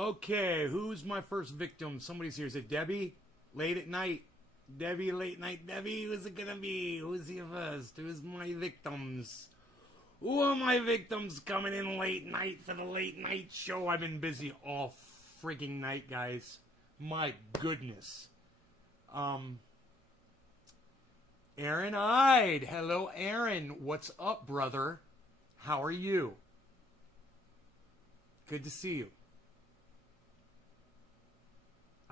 Okay, who's my first victim? Somebody's here. Is it Debbie? Late at night. Debbie, late night. Debbie, who's it gonna be? Who's here first? Who's my victims? Who are my victims coming in late night for the late night show? I've been busy all frigging night, guys. My goodness. Aaron Ide. Hello, Aaron. What's up, brother? How are you? Good to see you.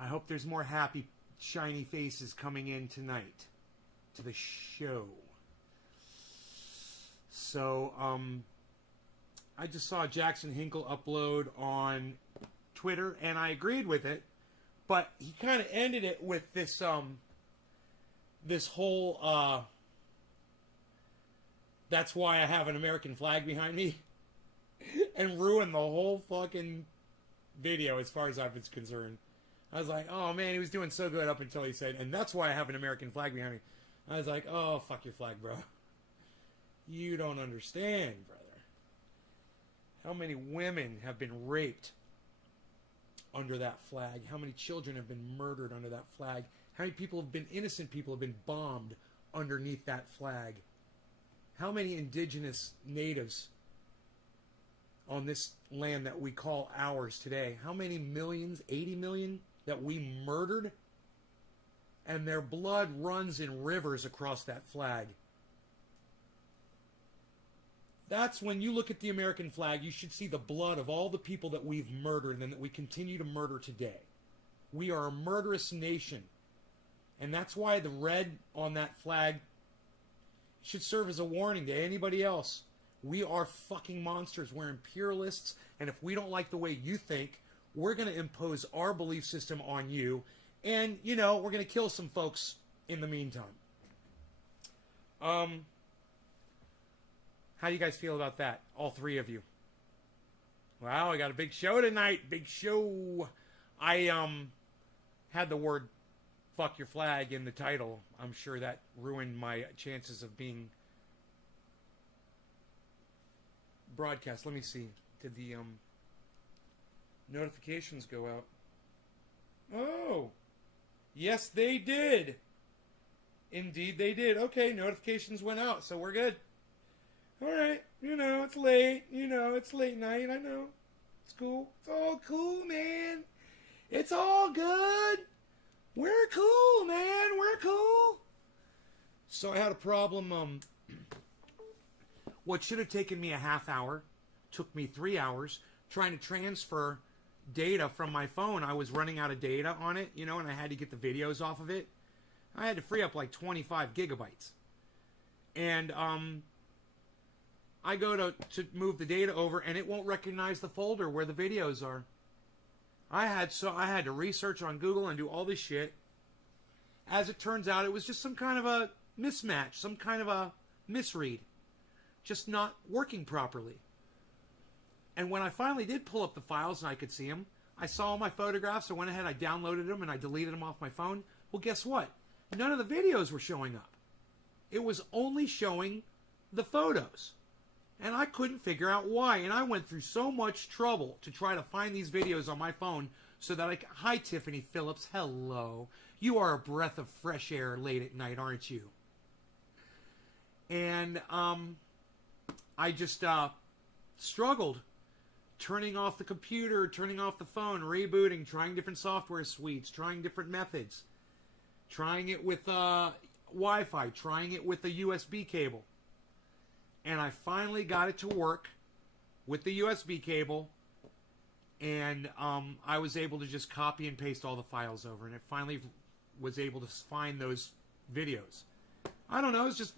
I hope there's more happy, shiny faces coming in tonight to the show. So, I just saw Jackson Hinkle upload on Twitter, and I agreed with it, but he kind of ended it with this, this whole, that's why I have an American flag behind me, and ruined the whole fucking video as far as I was concerned. I was like, oh man, he was doing so good up until he said, and that's why I have an American flag behind me. I was like, oh, fuck your flag, bro. You don't understand, brother. How many women have been raped under that flag? How many children have been murdered under that flag? How many people have been, innocent people have been bombed underneath that flag? How many indigenous natives on this land that we call ours today? How many millions, 80 million, that we murdered? And their blood runs in rivers across that flag. That's when you look at the American flag, you should see the blood of all the people that we've murdered and that we continue to murder today. We are a murderous nation. And that's why the red on that flag should serve as a warning to anybody else. We are fucking monsters. We're imperialists. And if we don't like the way you think, we're going to impose our belief system on you. And, you know, we're going to kill some folks in the meantime. How do you guys feel about that? All three of you. Wow, I got a big show tonight. Big show. I had the word fuck your flag in the title. I'm sure that ruined my chances of being broadcast. Let me see. Did the notifications go out? Oh. Yes, they did. Indeed, they did. Okay, notifications went out, so we're good. All right, you know, it's late. You know, it's late night. I know. It's cool. It's all cool, man. It's all good. We're cool, man. We're cool. So I had a problem. What should have taken me a half hour took me 3 hours trying to transfer data from my phone. I was running out of data on it, you know, and I had to get the videos off of it. I had to free up like 25 gigabytes. And, I go to move the data over, and it won't recognize the folder where the videos are. I had to research on Google and do all this shit. As it turns out, it was just some kind of a mismatch, some kind of a misread, just not working properly. And when I finally did pull up the files and I could see them, I saw all my photographs. I went ahead, I downloaded them, and I deleted them off my phone. Well, guess what? None of the videos were showing up. It was only showing the photos. And I couldn't figure out why. And I went through so much trouble to try to find these videos on my phone so that I could... Hi, Tiffany Phillips. Hello. You are a breath of fresh air late at night, aren't you? And I just struggled. Turning off the computer, turning off the phone, rebooting, trying different software suites, trying different methods. Trying it with Wi-Fi, trying it with a USB cable. And I finally got it to work with the USB cable, and I was able to just copy and paste all the files over, and it finally was able to find those videos. I don't know, it's just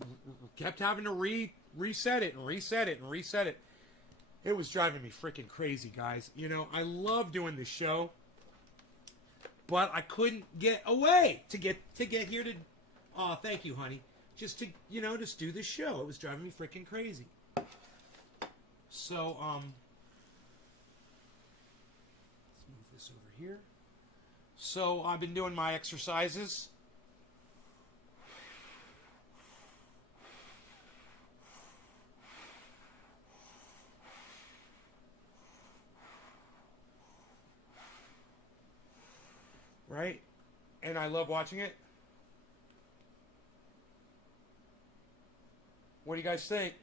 kept having to reset it and reset it and reset it. It was driving me freaking crazy, guys. You know, I love doing this show, but I couldn't get away to get here to... Oh, thank you, honey. Just to, you know, just do this show. It was driving me freaking crazy. So, let's move this over here. So, I've been doing my exercises. right? And I love watching it. What do you guys think?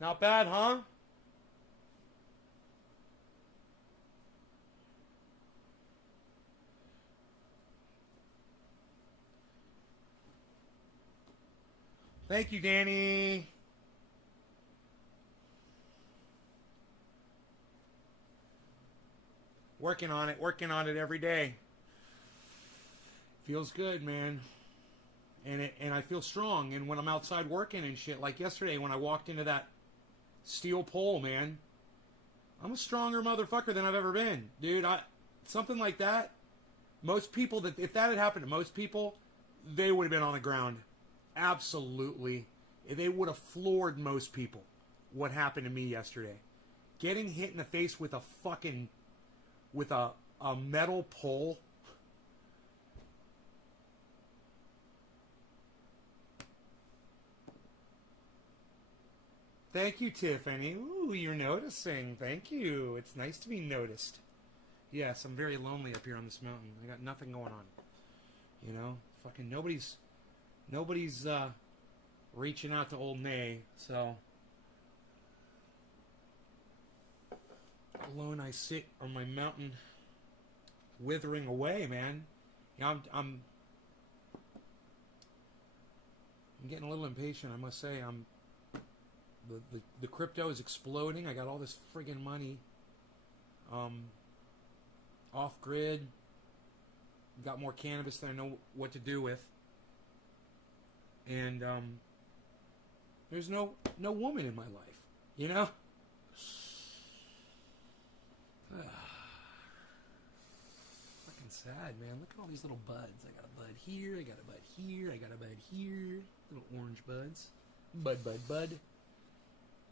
Not bad, huh? Thank you, Danny. Working on it every day. Feels good, man. And I feel strong. And when I'm outside working and shit, like yesterday when I walked into that steel pole, man, I'm a stronger motherfucker than I've ever been, dude. Something like that. Most people that if that had happened to most people, they would have been on the ground. Absolutely. They would have floored most people. What happened to me yesterday. Getting hit in the face with a fucking a metal pole. Thank you, Tiffany. Ooh, you're noticing. Thank you. It's nice to be noticed. Yes, I'm very lonely up here on this mountain. I got nothing going on. You know, fucking nobody's reaching out to old Nay, so alone I sit on my mountain, withering away, man. Yeah, I'm getting a little impatient, I must say. The crypto is exploding. I got all this friggin' money off grid. Got more cannabis than I know what to do with. And there's no woman in my life, you know? Fucking sad, man. Look at all these little buds. I got a bud here, I got a bud here, I got a bud here. Little orange buds. Bud.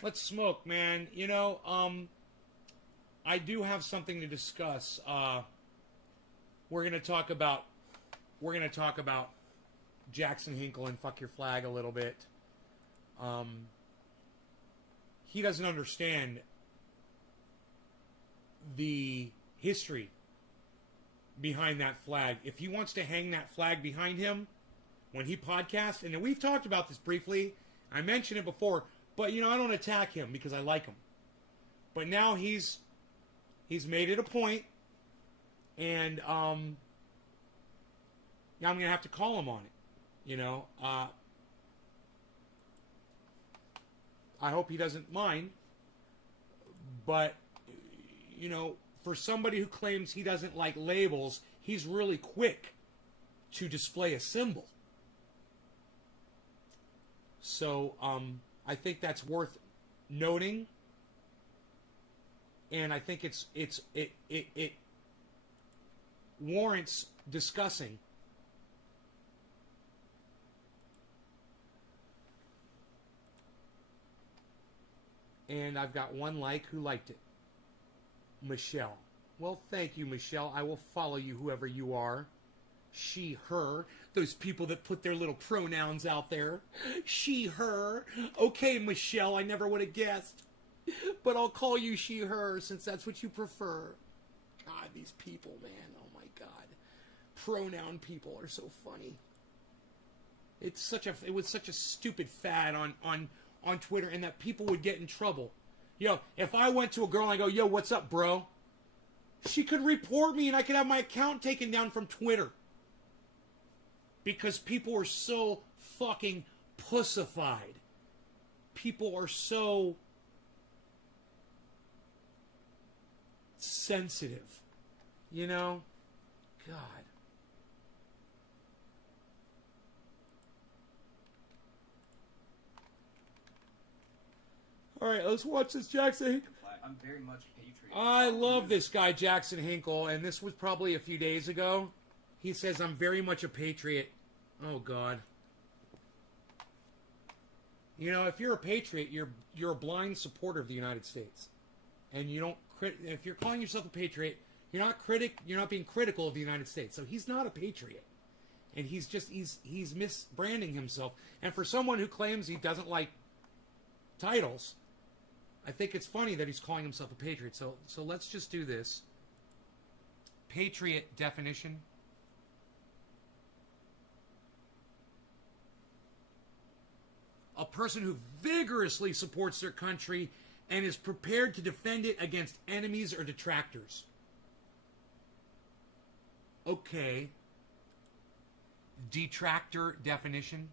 Let's smoke, man. You know, I do have something to discuss. We're gonna talk about Jackson Hinkle and Fuck Your Flag a little bit. He doesn't understand the history behind that flag. If he wants to hang that flag behind him when he podcasts, and we've talked about this briefly, I mentioned it before, but you know, I don't attack him because I like him. But now he's made it a point, and yeah, I'm gonna have to call him on it. You know, I hope he doesn't mind. But you know, for somebody who claims he doesn't like labels, he's really quick to display a symbol. So I think that's worth noting, and I think it warrants discussing. And I've got one like who liked it. Michelle. Well, thank you, Michelle. I will follow you, whoever you are. She, her. Those people that put their little pronouns out there. She, her. Okay, Michelle, I never would have guessed. But I'll call you she, her, since that's what you prefer. God, these people, man. Oh, my God. Pronoun people are so funny. It was such a stupid fad on Twitter, and that people would get in trouble. Yo, if I went to a girl and I go, yo, what's up, bro? She could report me and I could have my account taken down from Twitter. Because people are so fucking pussified. People are so sensitive. You know? God. All right, let's watch this Jackson. I'm very much patriot. I love this guy, Jackson Hinkle, and this was probably a few days ago. He says, I'm very much a patriot. Oh, God. You know, if you're a patriot, you're a blind supporter of the United States. And you don't... If you're calling yourself a patriot, you're not being critical of the United States. So he's not a patriot. And he's misbranding himself. And for someone who claims he doesn't like titles... I think it's funny that he's calling himself a patriot. So let's just do this. Patriot definition. A person who vigorously supports their country and is prepared to defend it against enemies or detractors. Okay. Detractor definition.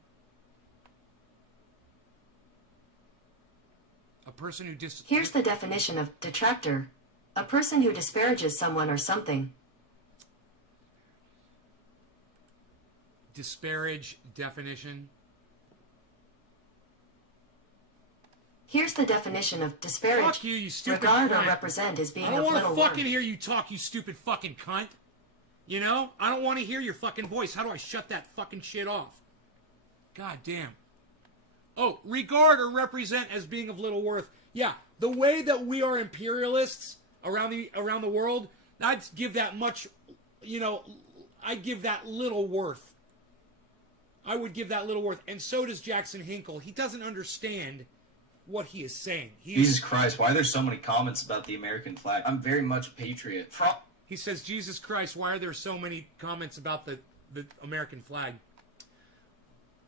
A person who Here's the definition of detractor. A person who disparages someone or something. Disparage definition. Here's the definition of disparage. Fuck you, you stupid regard cunt. or represent as being I don't of little want to fucking worth. hear you talk, you stupid fucking cunt. You know? I don't want to hear your fucking voice. How do I shut that fucking shit off? God damn. Oh, regard or represent as being of little worth. Yeah, the way that we are imperialists around the world, I'd give that much, I'd give that little worth. I would give that little worth. And so does Jackson Hinkle. He doesn't understand what he is saying. Jesus Christ, why are there so many comments about the American flag? I'm very much a patriot. He says, Jesus Christ, why are there so many comments about the American flag?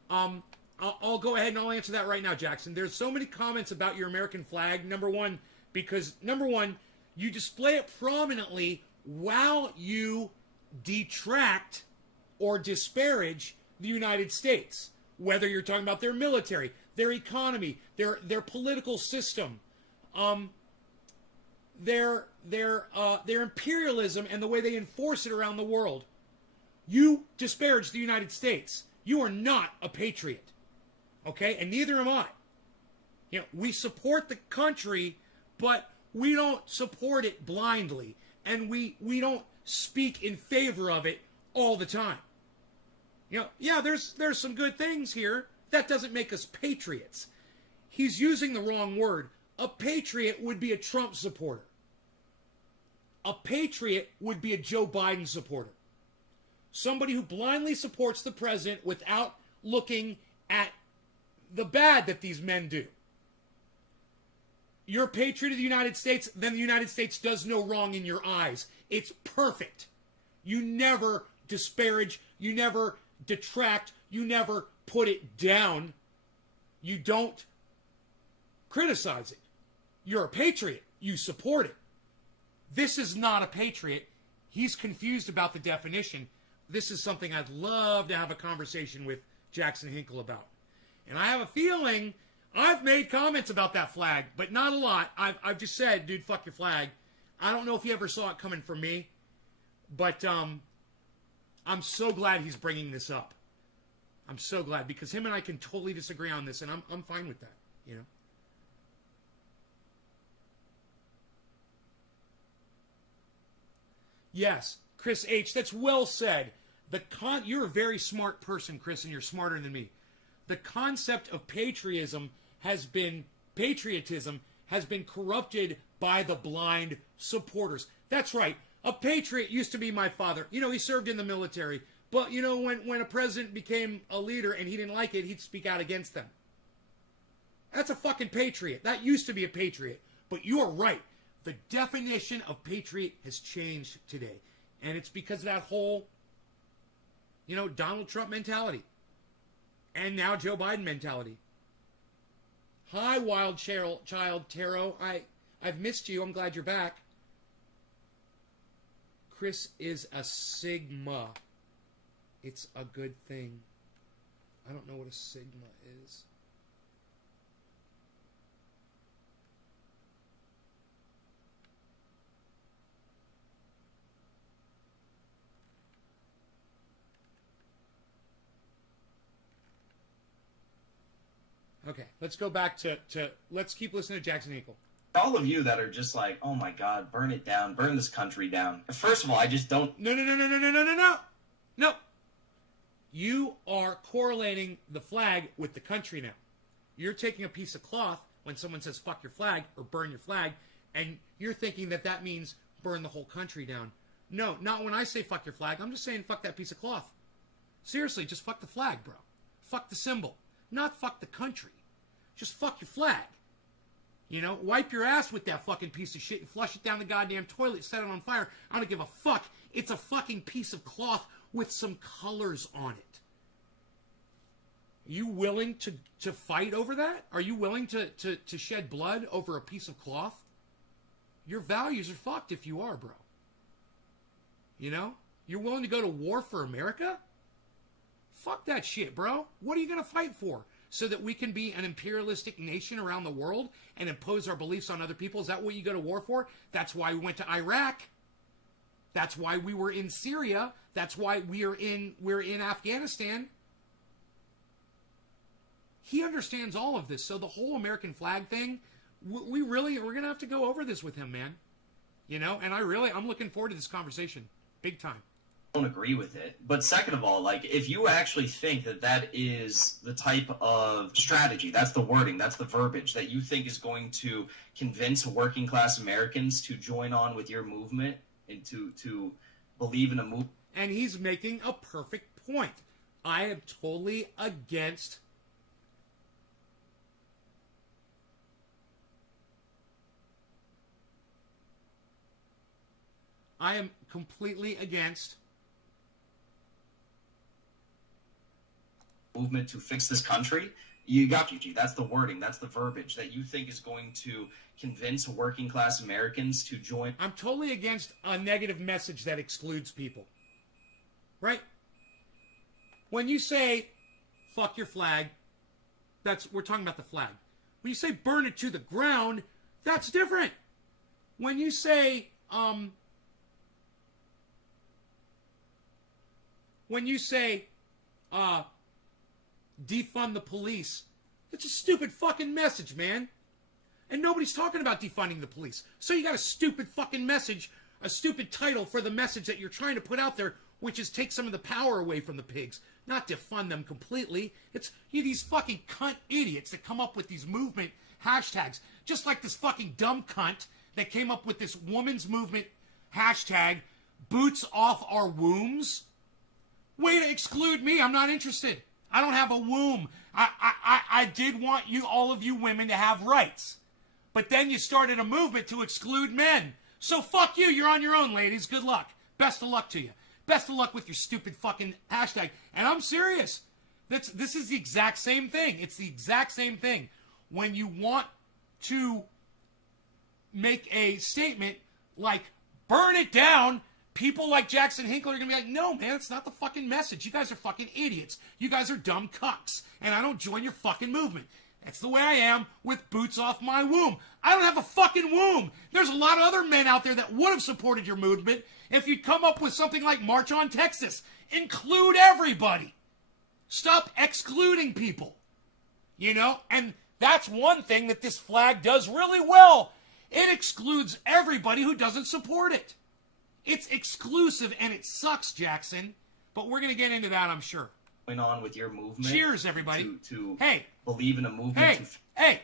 I'll go ahead and I'll answer that right now, Jackson. There's so many comments about your American flag. Number one, you display it prominently while you detract or disparage the United States. Whether you're talking about their military, their economy, their political system, their imperialism and the way they enforce it around the world. You disparage the United States. You are not a patriot. Okay? And neither am I. We support the country, but we don't support it blindly. And we don't speak in favor of it all the time. Yeah, there's some good things here. That doesn't make us patriots. He's using the wrong word. A patriot would be a Trump supporter. A patriot would be a Joe Biden supporter. Somebody who blindly supports the president without looking at the bad that these men do. You're a patriot of the United States, then the United States does no wrong in your eyes. It's perfect. You never disparage, you never detract, you never put it down. You don't criticize it. You're a patriot. You support it. This is not a patriot. He's confused about the definition. This is something I'd love to have a conversation with Jackson Hinkle about. And I have a feeling I've made comments about that flag, but not a lot. I've just said, dude, fuck your flag. I don't know if he ever saw it coming from me, but I'm so glad he's bringing this up. I'm so glad, because him and I can totally disagree on this, and I'm fine with that, Yes, Chris H., that's well said. You're a very smart person, Chris, and you're smarter than me. The concept of patriotism has been corrupted by the blind supporters. That's right. A patriot used to be my father. He served in the military. But, when a president became a leader and he didn't like it, he'd speak out against them. That's a fucking patriot. That used to be a patriot. But you're right. The definition of patriot has changed today. And it's because of that whole, Donald Trump mentality. And now Joe Biden mentality. Hi, wild child Taro. I've missed you. I'm glad you're back. Chris is a Sigma. It's a good thing. I don't know what a Sigma is. Okay, let's go back to let's keep listening to Jackson Hinkle. All of you that are just like, oh my God, burn it down, burn this country down. First of all, I just don't. No. You are correlating the flag with the country now. You're taking a piece of cloth when someone says fuck your flag or burn your flag, and you're thinking that means burn the whole country down. No, not when I say fuck your flag. I'm just saying fuck that piece of cloth. Seriously, just fuck the flag, bro. Fuck the symbol. Not fuck the country. Just fuck your flag. You know, wipe your ass with that fucking piece of shit and flush it down the goddamn toilet, set it on fire. I don't give a fuck. It's a fucking piece of cloth with some colors on it. You willing to fight over that? Are you willing to shed blood over a piece of cloth? Your values are fucked if you are, bro. You know? You're willing to go to war for America? Fuck that shit, bro. What are you going to fight for? So that we can be an imperialistic nation around the world and impose our beliefs on other people? Is that what you go to war for? That's why we went to Iraq. That's why we were in Syria. That's why we're in Afghanistan. He understands all of this. So the whole American flag thing, we're going to have to go over this with him, man. You know, and I'm looking forward to this conversation. Big time. Don't agree with it. But second of all, like, if you actually think that is the type of strategy, that's the wording, that's the verbiage that you think is going to convince working class Americans to join on with your movement and to believe in a movement. And he's making a perfect point. I am totally against I am completely against movement to fix this country. You got GG. That's the wording. That's the verbiage that you think is going to convince working class Americans to join. I'm totally against a negative message that excludes people. Right? When you say, fuck your flag, we're talking about the flag. When you say burn it to the ground, that's different. When you say, defund the police, it's a stupid fucking message, man. And nobody's talking about defunding the police. So you got a stupid fucking message, a stupid title for the message that you're trying to put out there, which is take some of the power away from the pigs, not defund them completely. It's these fucking cunt idiots that come up with these movement hashtags, just like this fucking dumb cunt that came up with this woman's movement hashtag, boots off our wombs. Way to exclude me. I'm not interested. I don't have a womb. I did want all of you women to have rights. But then you started a movement to exclude men. So fuck you. You're on your own, ladies. Good luck. Best of luck to you. Best of luck with your stupid fucking hashtag. And I'm serious. This is the exact same thing. It's the exact same thing. When you want to make a statement like, burn it down, people like Jackson Hinkle are going to be like, no, man, it's not the fucking message. You guys are fucking idiots. You guys are dumb cucks. And I don't join your fucking movement. That's the way I am with boots off my womb. I don't have a fucking womb. There's a lot of other men out there that would have supported your movement if you'd come up with something like March on Texas. Include everybody. Stop excluding people. You know? And that's one thing that this flag does really well. It excludes everybody who doesn't support it. It's exclusive and it sucks, Jackson. But we're going to get into that, I'm sure. Going on with your movement. Cheers, everybody. To hey, believe in a movement. Hey,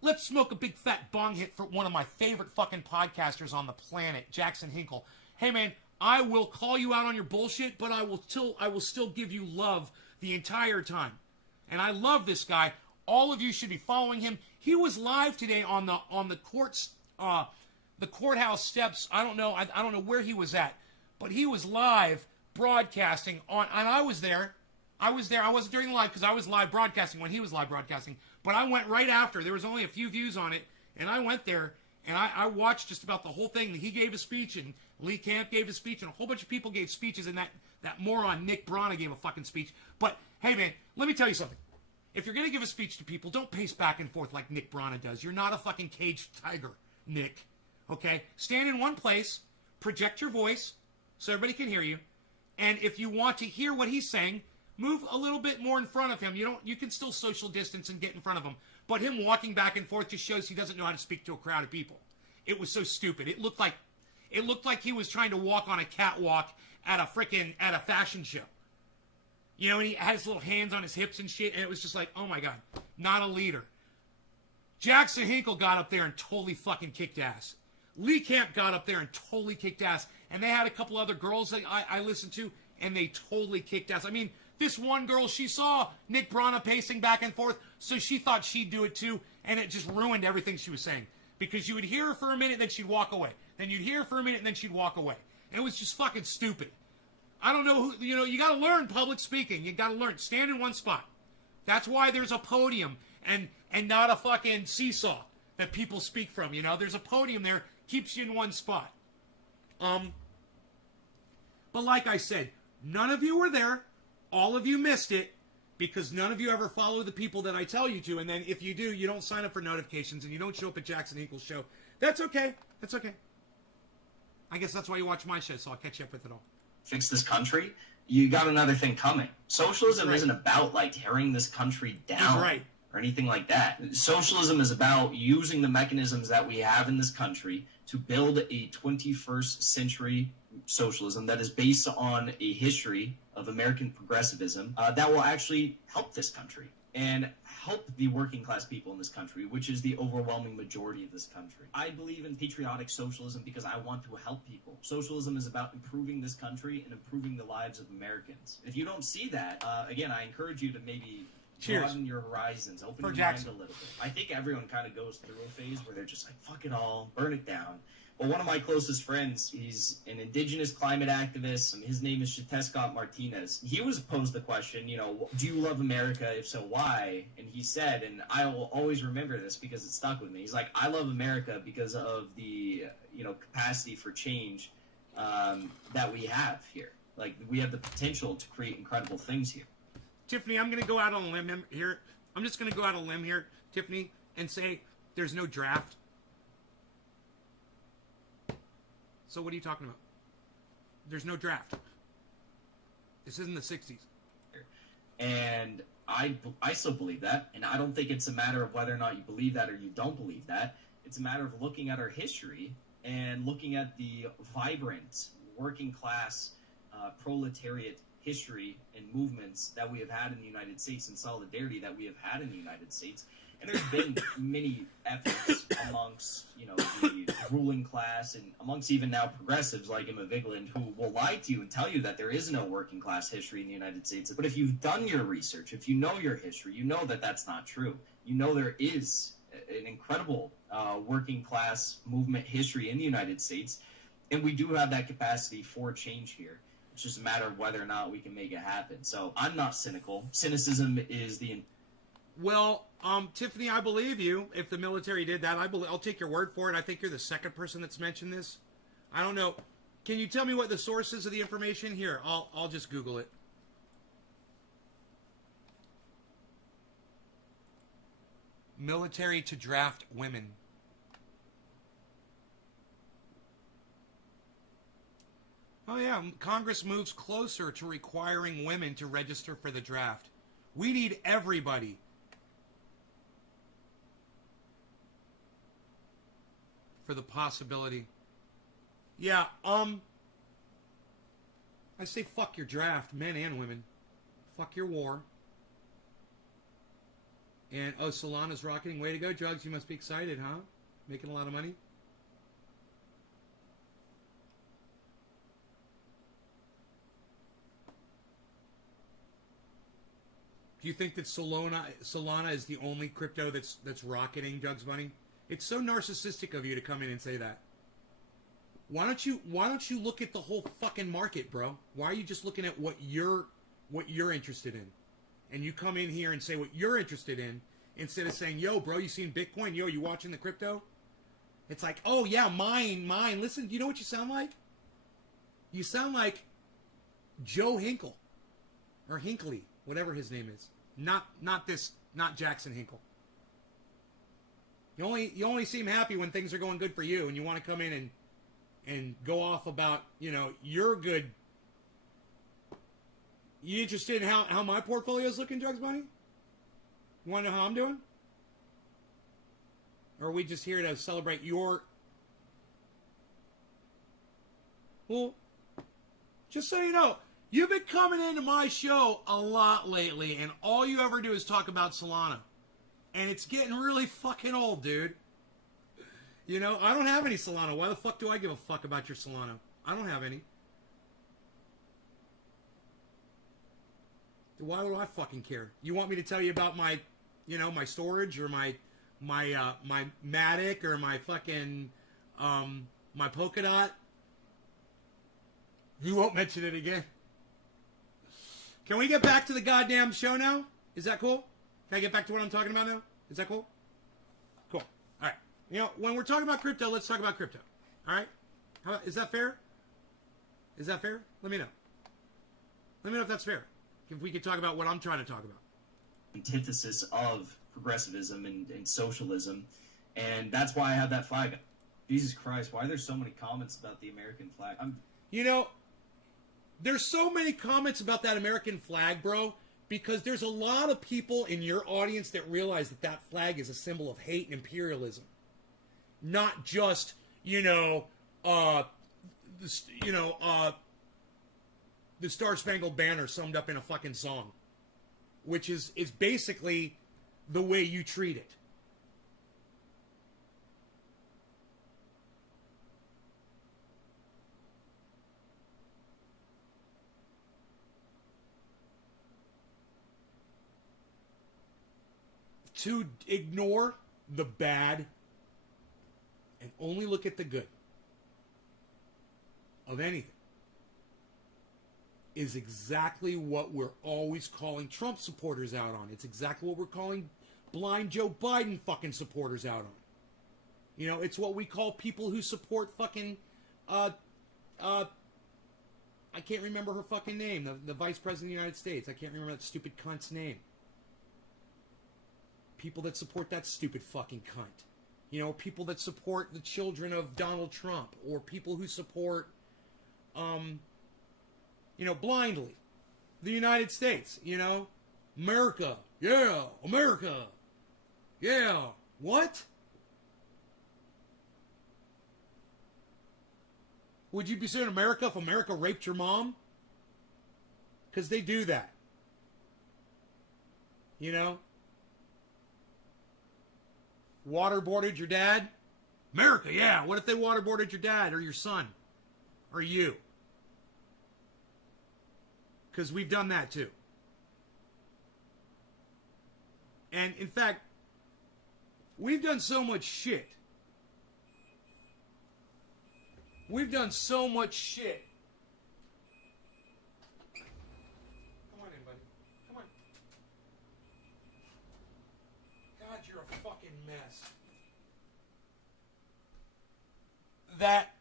let's smoke a big fat bong hit for one of my favorite fucking podcasters on the planet, Jackson Hinkle. Hey, man, I will call you out on your bullshit, but I will still give you love the entire time. And I love this guy. All of you should be following him. He was live today on the courthouse steps. I don't know where he was at, but he was live broadcasting on, and I was there. I wasn't during the live because I was live broadcasting when he was live broadcasting, but I went right after. There was only a few views on it, and I went there, and I watched just about the whole thing. He gave a speech, and Lee Camp gave a speech, and a whole bunch of people gave speeches, and that moron Nick Brana gave a fucking speech. But, hey, man, let me tell you something. If you're going to give a speech to people, don't pace back and forth like Nick Brana does. You're not a fucking caged tiger, Nick. Okay? Stand in one place, project your voice so everybody can hear you, and if you want to hear what he's saying, move a little bit more in front of him. You can still social distance and get in front of him, but him walking back and forth just shows he doesn't know how to speak to a crowd of people. It was so stupid. It looked like he was trying to walk on a catwalk at a fashion show. You know, and he had his little hands on his hips and shit, and it was just like, oh my God, not a leader. Jackson Hinkle got up there and totally fucking kicked ass. Lee Camp got up there and totally kicked ass. And they had a couple other girls that I listened to, and they totally kicked ass. I mean, this one girl, she saw Nick Brana pacing back and forth, so she thought she'd do it too. And it just ruined everything she was saying. Because you would hear her for a minute, then she'd walk away. Then you'd hear her for a minute, and then she'd walk away. And it was just fucking stupid. I don't know who, you got to learn public speaking. You got to learn. Stand in one spot. That's why there's a podium and not a fucking seesaw that people speak from, There's a podium there, keeps you in one spot. But like I said, none of you were there. All of you missed it because none of you ever follow the people that I tell you to. And then if you do, you don't sign up for notifications and you don't show up at Jackson Hinkle's show. That's okay. That's okay. I guess that's why you watch my show, so I'll catch you up with it all. Fix this country, you got another thing coming. Socialism Right. isn't about like tearing this country down That's right. or anything like that. Socialism is about using the mechanisms that we have in this country to build a 21st century socialism that is based on a history of American progressivism that will actually help this country and help the working class people in this country, which is the overwhelming majority of this country. I believe in patriotic socialism because I want to help people. Socialism is about improving this country and improving the lives of Americans. If you don't see that, again, I encourage you to maybe Cheers. broaden your horizons, open For your Jackson. mind a little bit. I think everyone kind of goes through a phase where they're just like, fuck it all, burn it down. But one of my closest friends, he's an indigenous climate activist, and his name is Chetescott Martinez. He was posed the question, do you love America? If so, why? And he said, and I will always remember this because it stuck with me. He's like, I love America because of the, capacity for change that we have here. Like, we have the potential to create incredible things here. Tiffany, I'm going to go out on a limb here. I'm just going to go out on a limb here, Tiffany, and say there's no draft. So what are you talking about? There's no draft. This isn't the 60s. And I still believe that, and I don't think it's a matter of whether or not you believe that or you don't believe that. It's a matter of looking at our history and looking at the vibrant working class proletariat history and movements that we have had in the United States and solidarity that we have had in the United States. And there's been many efforts amongst, the ruling class and amongst even now progressives like Emma Vigeland who will lie to you and tell you that there is no working class history in the United States. But if you've done your research, if you know your history, you know that that's not true. You know there is an incredible working class movement history in the United States. And we do have that capacity for change here. It's just a matter of whether or not we can make it happen. So I'm not cynical. Cynicism is the... Well, Tiffany, I believe you. If the military did that, I'll take your word for it. I think you're the second person that's mentioned this. I don't know. Can you tell me what the source is of the information? Here, I'll just Google it. Military to draft women. Oh yeah, Congress moves closer to requiring women to register for the draft. We need everybody. For the possibility. Yeah, I say fuck your draft, men and women. Fuck your war. And, Solana's rocketing. Way to go, Jugs. You must be excited, huh? Making a lot of money? Do you think that Solana is the only crypto that's rocketing, Jugs Bunny? It's so narcissistic of you to come in and say that. Why don't you look at the whole fucking market, bro? Why are you just looking at what you're interested in? And you come in here and say what you're interested in instead of saying, "Yo, bro, you seen Bitcoin? Yo, you watching the crypto?" It's like, "Oh yeah, mine." Listen, you know what you sound like? You sound like Joe Hinkle or Hinckley, whatever his name is. Not Jackson Hinkle. You only seem happy when things are going good for you, and you want to come in and go off about, you're good. You interested in how my portfolio is looking, Drugs Bunny? You want to know how I'm doing? Or are we just here to celebrate your... Well, just so you know, you've been coming into my show a lot lately, and all you ever do is talk about Solana. And it's getting really fucking old, dude. I don't have any Solana. Why the fuck do I give a fuck about your Solana? I don't have any. Why would I fucking care? You want me to tell you about my, my storage or my my Matic or my fucking my polka dot. You won't mention it again. Can we get back to the goddamn show now? Is that cool? Can I get back to what I'm talking about now? Is that cool? Cool. All right. You know, when we're talking about crypto, let's talk about crypto. All right? Is that fair? Is that fair? Let me know. Let me know if that's fair. If we could talk about what I'm trying to talk about. Antithesis of progressivism and socialism, and that's why I have that flag up. Jesus Christ, why are there so many comments about the American flag? You know, there's so many comments about that American flag, bro, because there's a lot of people in your audience that realize that that flag is a symbol of hate and imperialism. Not just, the Star Spangled Banner summed up in a fucking song, which is basically the way you treat it. To ignore the bad and only look at the good of anything is exactly what we're always calling Trump supporters out on. It's exactly what we're calling blind Joe Biden fucking supporters out on. You know, it's what we call people who support fucking, I can't remember her fucking name, the Vice President of the United States. I can't remember that stupid cunt's name. People that support that stupid fucking cunt. You know, people that support the children of Donald Trump, or people who support, blindly the United States. You know, America, yeah, America, yeah. What? Would you be saying America if America raped your mom? Because they do that. You know? Waterboarded your dad? America, yeah. What if they waterboarded your dad or your son? Or you? Because we've done that too. And in fact, we've done so much shit. We've done so much shit. Come on in, buddy. Come on. God, you're a fucking mess. That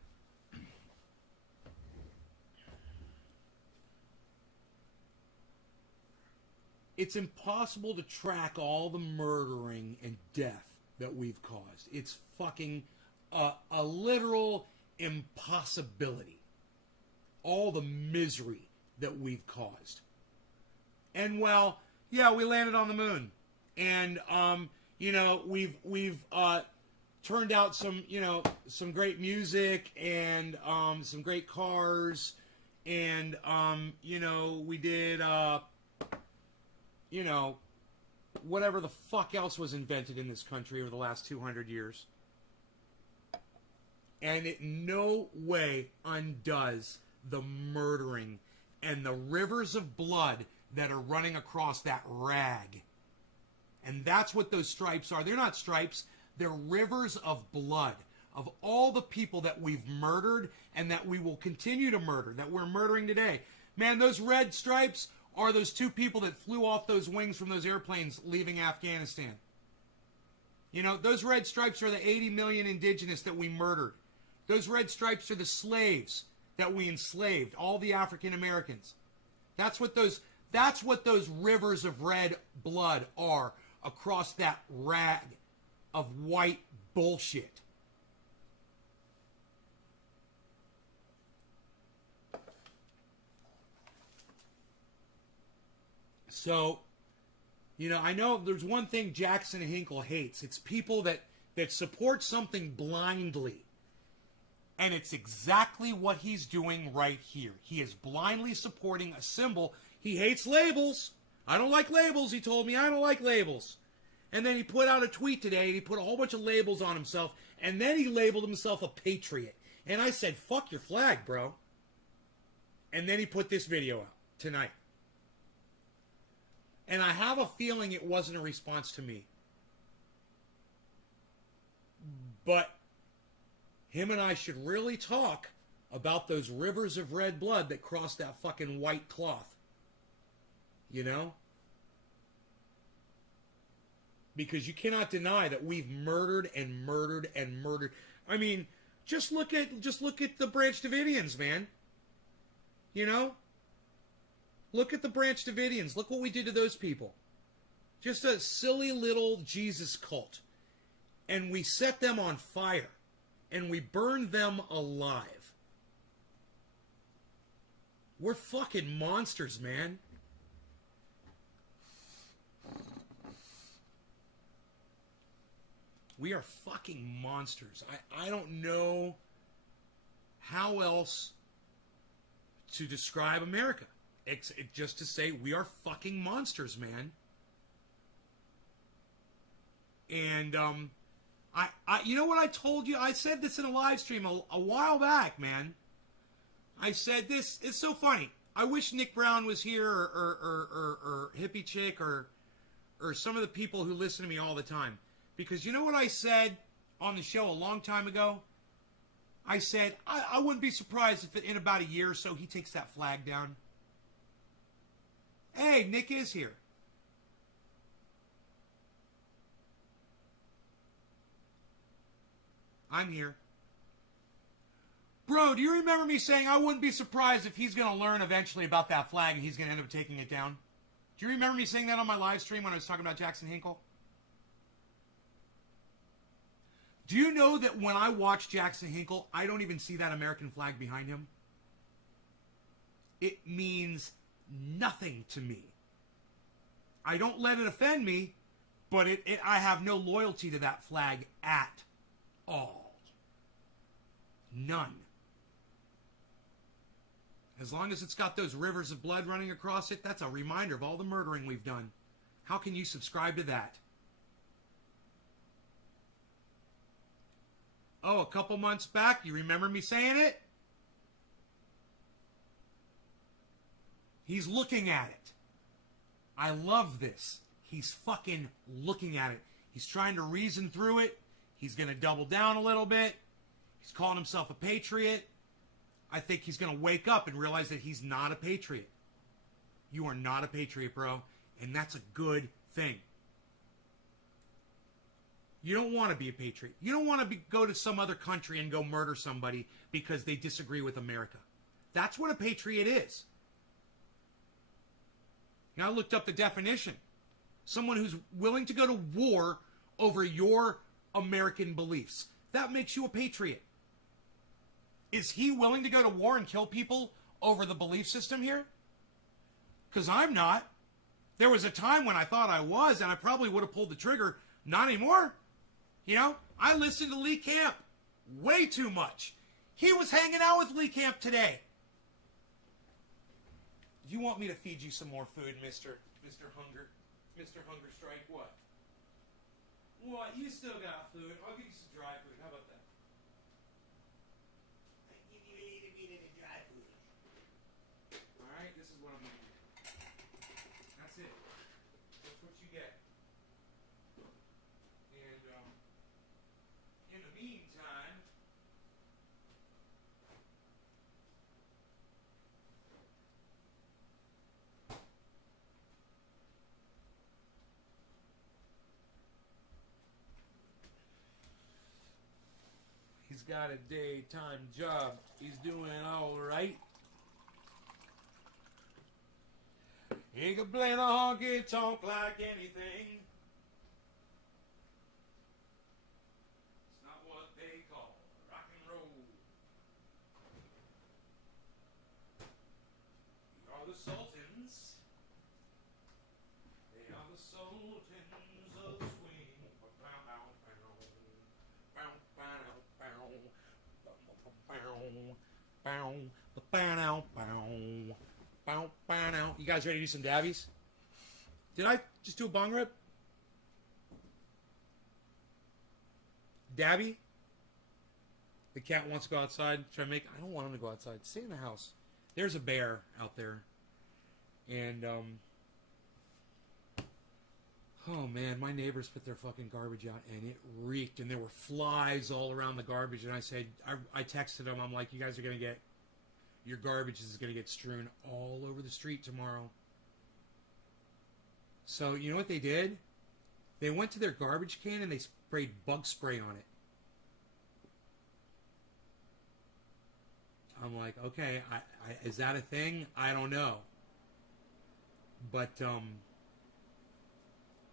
it's impossible to track all the murdering and death that we've caused. It's fucking a literal impossibility. All the misery that we've caused. And well, yeah, we landed on the moon. And we've turned out some great music and some great cars, and we did whatever the fuck else was invented in this country over the last 200 years. And it no way undoes the murdering and the rivers of blood that are running across that rag. And that's what those stripes are. They're not stripes. They're rivers of blood of all the people that we've murdered and that we will continue to murder, that we're murdering today. Man, those red stripes are those two people that flew off those wings from those airplanes leaving Afghanistan. You know, those red stripes are the 80 million indigenous that we murdered. Those red stripes are the slaves that we enslaved, all the African Americans. That's what those rivers of red blood are across that rag of white bullshit. So, I know there's one thing Jackson Hinkle hates. It's people that support something blindly. And it's exactly what he's doing right here. He is blindly supporting a symbol. He hates labels. I don't like labels, he told me. I don't like labels. And then he put out a tweet today, and he put a whole bunch of labels on himself, and then he labeled himself a patriot. And I said, fuck your flag, bro. And then he put this video out tonight. And I have a feeling it wasn't a response to me. But him and I should really talk about those rivers of red blood that crossed that fucking white cloth. You know? Because you cannot deny that we've murdered and murdered and murdered. I mean, just look at the Branch Davidians, man. You know? Look at the Branch Davidians. Look what we did to those people. Just a silly little Jesus cult. And we set them on fire. And we burned them alive. We're fucking monsters, man. We are fucking monsters. I don't know how else to describe America. Just to say we are fucking monsters, man. And you know what I told you? I said this in a live stream a while back, man. I said this. It's so funny. I wish Nick Brown was here, or Hippie Chick, or some of the people who listen to me all the time. Because you know what I said on the show a long time ago? I said, I wouldn't be surprised if in about a year or so he takes that flag down. Hey, Nick is here. I'm here. Bro, do you remember me saying I wouldn't be surprised if he's going to learn eventually about that flag and he's going to end up taking it down? Do you remember me saying that on my live stream when I was talking about Jackson Hinkle? Do you know that when I watch Jackson Hinkle, I don't even see that American flag behind him? It means nothing to me. I don't let it offend me, but I have no loyalty to that flag at all. None. As long as it's got those rivers of blood running across it, that's a reminder of all the murdering we've done. How can you subscribe to that? Oh, a couple months back, you remember me saying it? He's looking at it. I love this. He's fucking looking at it. He's trying to reason through it. He's going to double down a little bit. He's calling himself a patriot. I think he's going to wake up and realize that he's not a patriot. You are not a patriot, bro. And that's a good thing. You don't want to be a patriot. You don't want to go to some other country and go murder somebody because they disagree with America. That's what a patriot is. Now, I looked up the definition. Someone who's willing to go to war over your American beliefs. That makes you a patriot. Is he willing to go to war and kill people over the belief system here? Because I'm not. There was a time when I thought I was, and I probably would have pulled the trigger. Not anymore. You know, I listened to Lee Camp way too much. He was hanging out with Lee Camp today. You want me to feed you some more food, Mr. Hunger? Mr. Hunger Strike, what? What? You still got food. I'll give you some dry food. How about that? I give you a little bit of the dry food. Alright, this is what I'm going to do. That's it. That's what you get. And, in the meantime, he's got a daytime job. He's doing all right. He can play the honky tonk like anything. It's not what they call rock and roll. We are the Sultans. They are the Sultans of swing. You guys ready to do some dabbies? Did I just do a bong rip? Dabby? The cat wants to go outside. I don't want him to go outside. Stay in the house. There's a bear out there. And, Oh man, my neighbors put their fucking garbage out and it reeked, and there were flies all around the garbage. And I said, I texted them, I'm like, you guys are gonna get, your garbage is gonna get strewn all over the street tomorrow. So you know what they did? They went to their garbage can and they sprayed bug spray on it. I'm like, okay, is that a thing? I don't know. But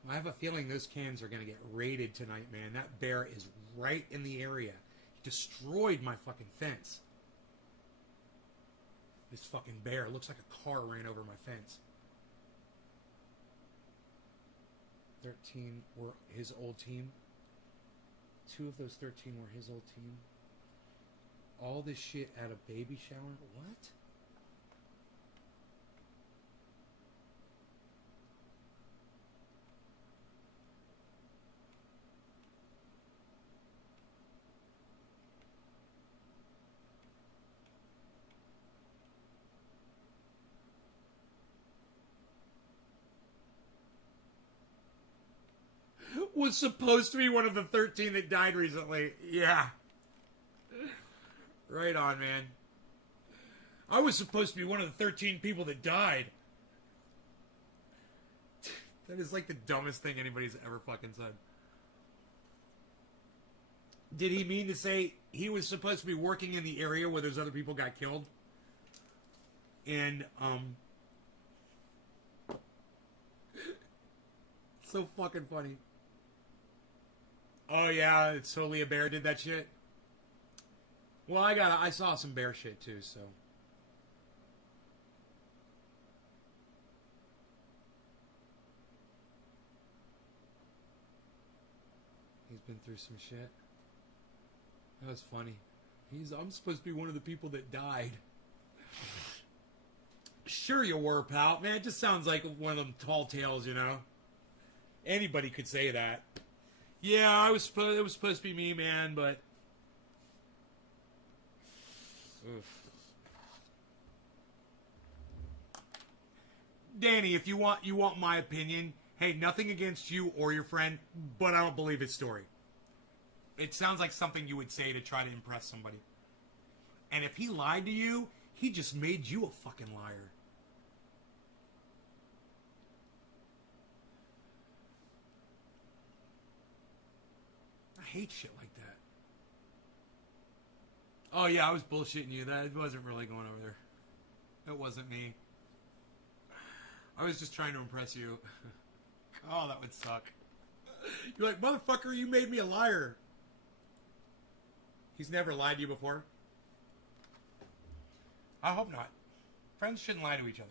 I have a feeling those cans are going to get raided tonight, man. That bear is right in the area. He destroyed my fucking fence. This fucking bear. It looks like a car ran over my fence. 13 were his old team. 2 of those 13 were his old team. All this shit at a baby shower? What? Was supposed to be one of the 13 that died recently. Yeah. Right on, man. I was supposed to be one of the 13 people that died. That is like the dumbest thing anybody's ever fucking said. Did he mean to say he was supposed to be working in the area where those other people got killed? And, so fucking funny. Oh yeah, it's totally a bear did that shit. Well, I saw some bear shit too, so. He's been through some shit. That was funny. I'm supposed to be one of the people that died. Sure you were, pal. Man, it just sounds like one of them tall tales, you know? Anybody could say that. Yeah, it was supposed to be me, man, but... Oof. Danny, if you want my opinion, hey, nothing against you or your friend, but I don't believe his story. It sounds like something you would say to try to impress somebody. And if he lied to you, he just made you a fucking liar. I hate shit like that. Oh yeah, I was bullshitting you. That wasn't really going over there. It wasn't me. I was just trying to impress you. Oh, that would suck. You're like, motherfucker, you made me a liar. He's never lied to you before? I hope not. Friends shouldn't lie to each other.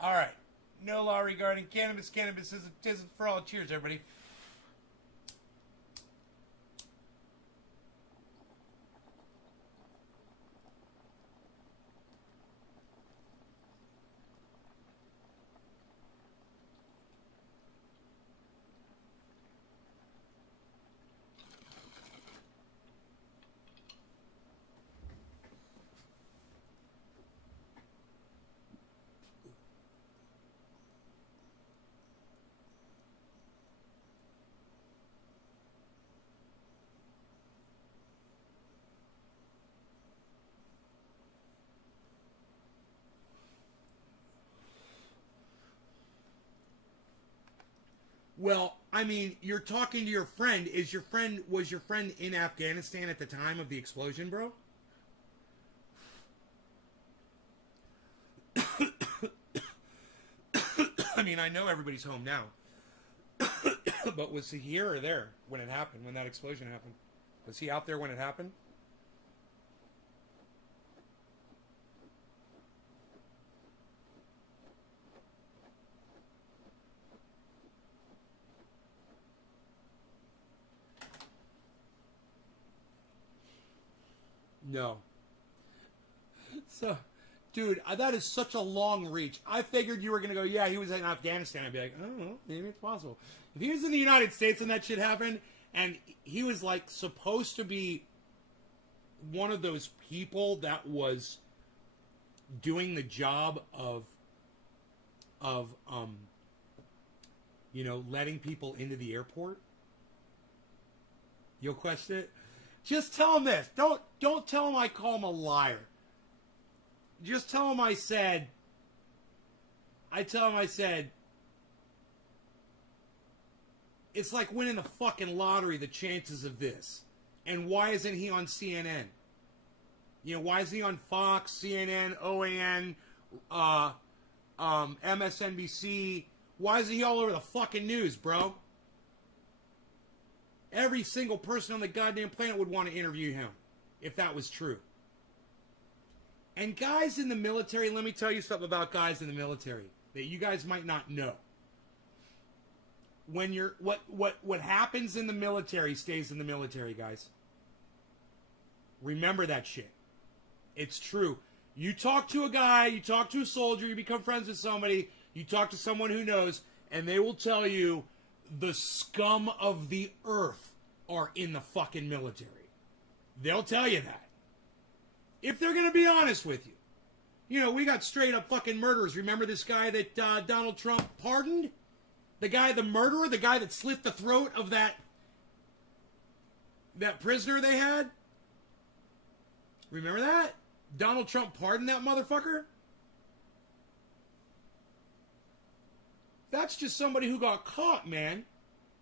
Alright. No law regarding cannabis. Cannabis isn't for all. Cheers, everybody. Well, I mean, you're talking to your friend. Was your friend in Afghanistan at the time of the explosion, bro? I mean, I know everybody's home now. But was he here or there when it happened, when that explosion happened? Was he out there when it happened? No. So, dude, that is such a long reach. I figured you were going to go, yeah, he was in Afghanistan. I'd be like, oh, well, maybe it's possible. If he was in the United States and that shit happened, and he was, like, supposed to be one of those people that was doing the job of letting people into the airport, you'll question it. Just tell him this. Don't tell him I call him a liar. Just tell him I said it's like winning the fucking lottery, the chances of this. And why isn't he on CNN? Why isn't he on Fox, CNN, OAN, MSNBC? Why isn't he all over the fucking news, bro? Every single person on the goddamn planet would want to interview him if that was true. And guys in the military, let me tell you something about guys in the military that you guys might not know. When you're what happens in the military stays in the military, guys. Remember that shit. It's true. You talk to a guy, you talk to a soldier, you become friends with somebody, you talk to someone who knows, and they will tell you the scum of the earth are in the fucking military. They'll tell you that. If they're going to be honest with you. We got straight up fucking murderers. Remember this guy that Donald Trump pardoned? The murderer, the guy that slit the throat of that prisoner they had? Remember that? Donald Trump pardoned that motherfucker? That's just somebody who got caught, man.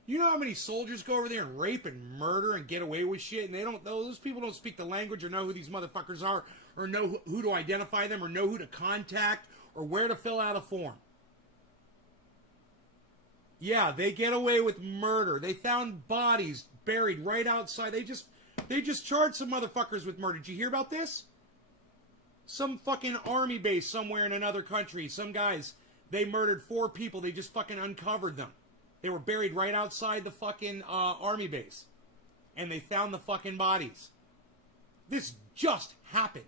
You know how many soldiers go over there and rape and murder and get away with shit, and those people don't speak the language or know who these motherfuckers are, or know who to identify them, or know who to contact, or where to fill out a form. Yeah, they get away with murder. They found bodies buried right outside. They just charged some motherfuckers with murder. Did you hear about this? Some fucking army base somewhere in another country. Some guys, they murdered 4 people. They just fucking uncovered them. They were buried right outside the fucking army base. And they found the fucking bodies. This just happened.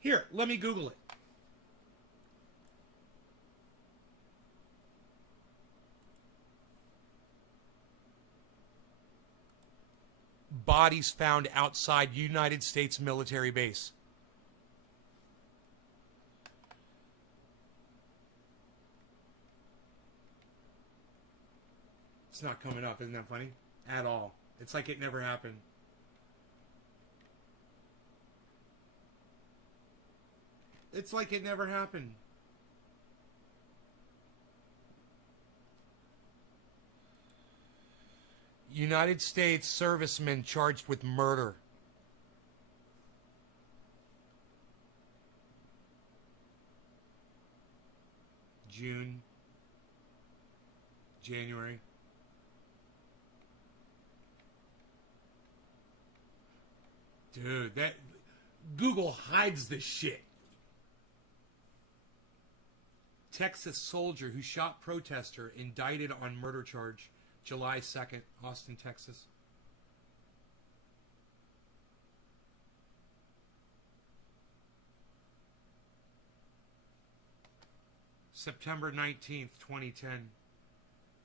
Here, let me Google it. Bodies found outside United States military base. It's not coming up. Isn't that funny? At all. It's like it never happened. It's like it never happened. United States servicemen charged with murder. June. January. Dude, that Google hides this shit. Texas soldier who shot protester indicted on murder charge. July 2nd, Austin, Texas. September 19th, 2010.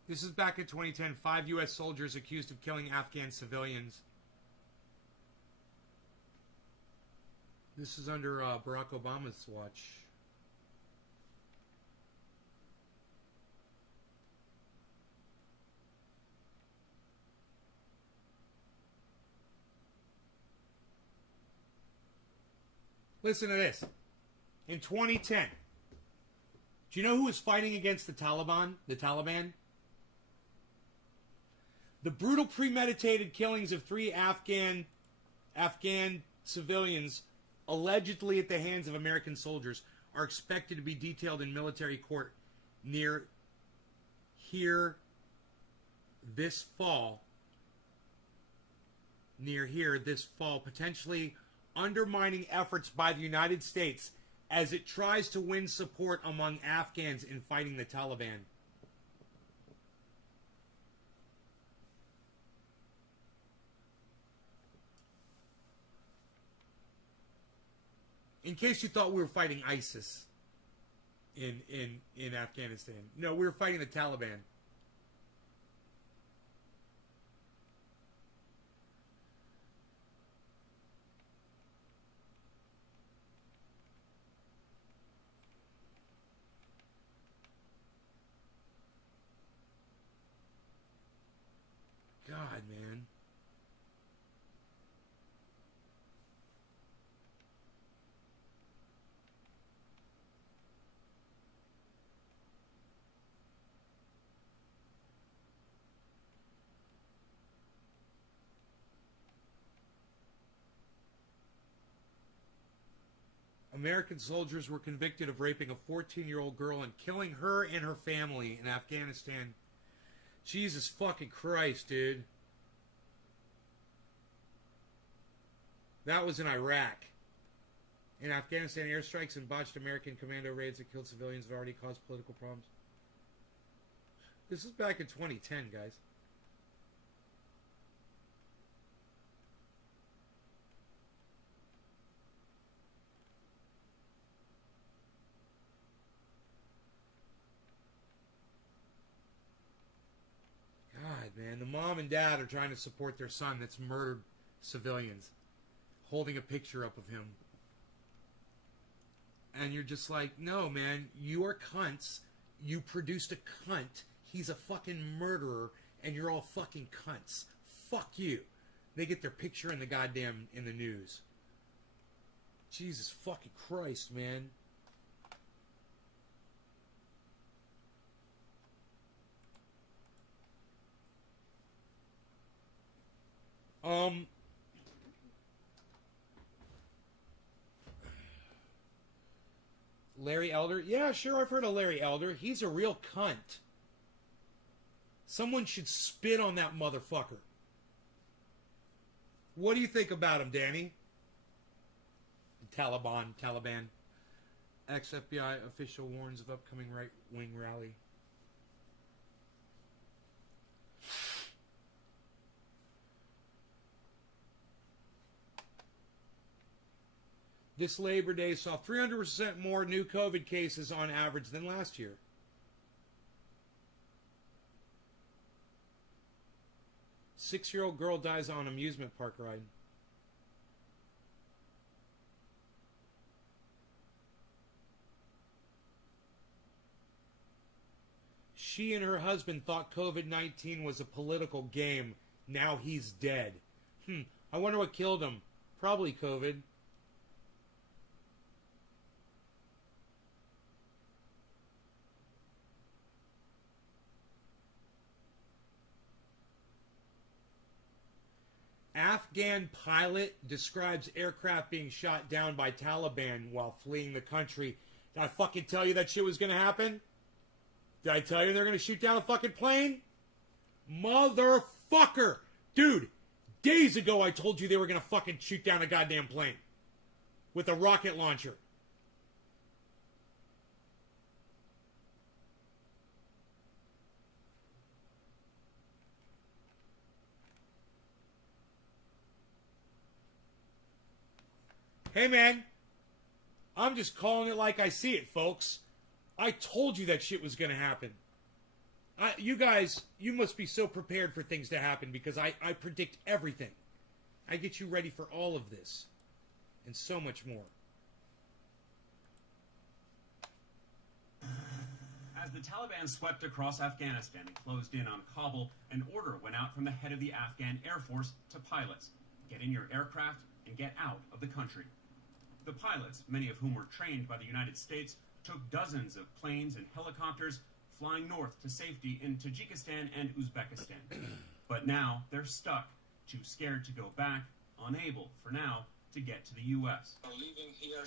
This is back in 2010. 5 U.S. soldiers accused of killing Afghan civilians. This is under Barack Obama's watch. Listen to this. In 2010, do you know who was fighting against the Taliban? The Taliban? The brutal premeditated killings of 3 Afghan civilians, allegedly at the hands of American soldiers, are expected to be detailed in military court near here this fall, potentially undermining efforts by the United States as it tries to win support among Afghans in fighting the Taliban. In case you thought we were fighting ISIS in Afghanistan. No, we were fighting the Taliban. God, man. American soldiers were convicted of raping a 14-year-old girl and killing her and her family in Afghanistan. Jesus fucking Christ, dude. That was in Iraq. In Afghanistan, airstrikes and botched American commando raids that killed civilians have already caused political problems. This is back in 2010, guys. God, man, the mom and dad are trying to support their son that's murdered civilians, holding a picture up of him. And you're just like, no, man, you are cunts. You produced a cunt. He's a fucking murderer, and you're all fucking cunts. Fuck you. They get their picture in the news. Jesus fucking Christ, man. Larry Elder? Yeah, sure, I've heard of Larry Elder. He's a real cunt. Someone should spit on that motherfucker. What do you think about him, Danny? Taliban. Ex-FBI official warns of upcoming right-wing rally. This Labor Day saw 300% more new COVID cases on average than last year. Six-year-old girl dies on amusement park ride. She and her husband thought COVID-19 was a political game. Now he's dead. I wonder what killed him. Probably COVID. Afghan pilot describes aircraft being shot down by Taliban while fleeing the country. Did I fucking tell you that shit was going to happen? Did I tell you they're going to shoot down a fucking plane? Motherfucker! Dude, days ago I told you they were going to fucking shoot down a goddamn plane. With a rocket launcher. Hey, man, I'm just calling it like I see it, folks. I told you that shit was going to happen. You guys, you must be so prepared for things to happen because I predict everything. I get you ready for all of this and so much more. As the Taliban swept across Afghanistan and closed in on Kabul, an order went out from the head of the Afghan Air Force to pilots. Get in your aircraft and get out of the country. The pilots, many of whom were trained by the United States, took dozens of planes and helicopters flying north to safety in Tajikistan and Uzbekistan. But now they're stuck, too scared to go back, unable, for now, to get to the U.S. Living here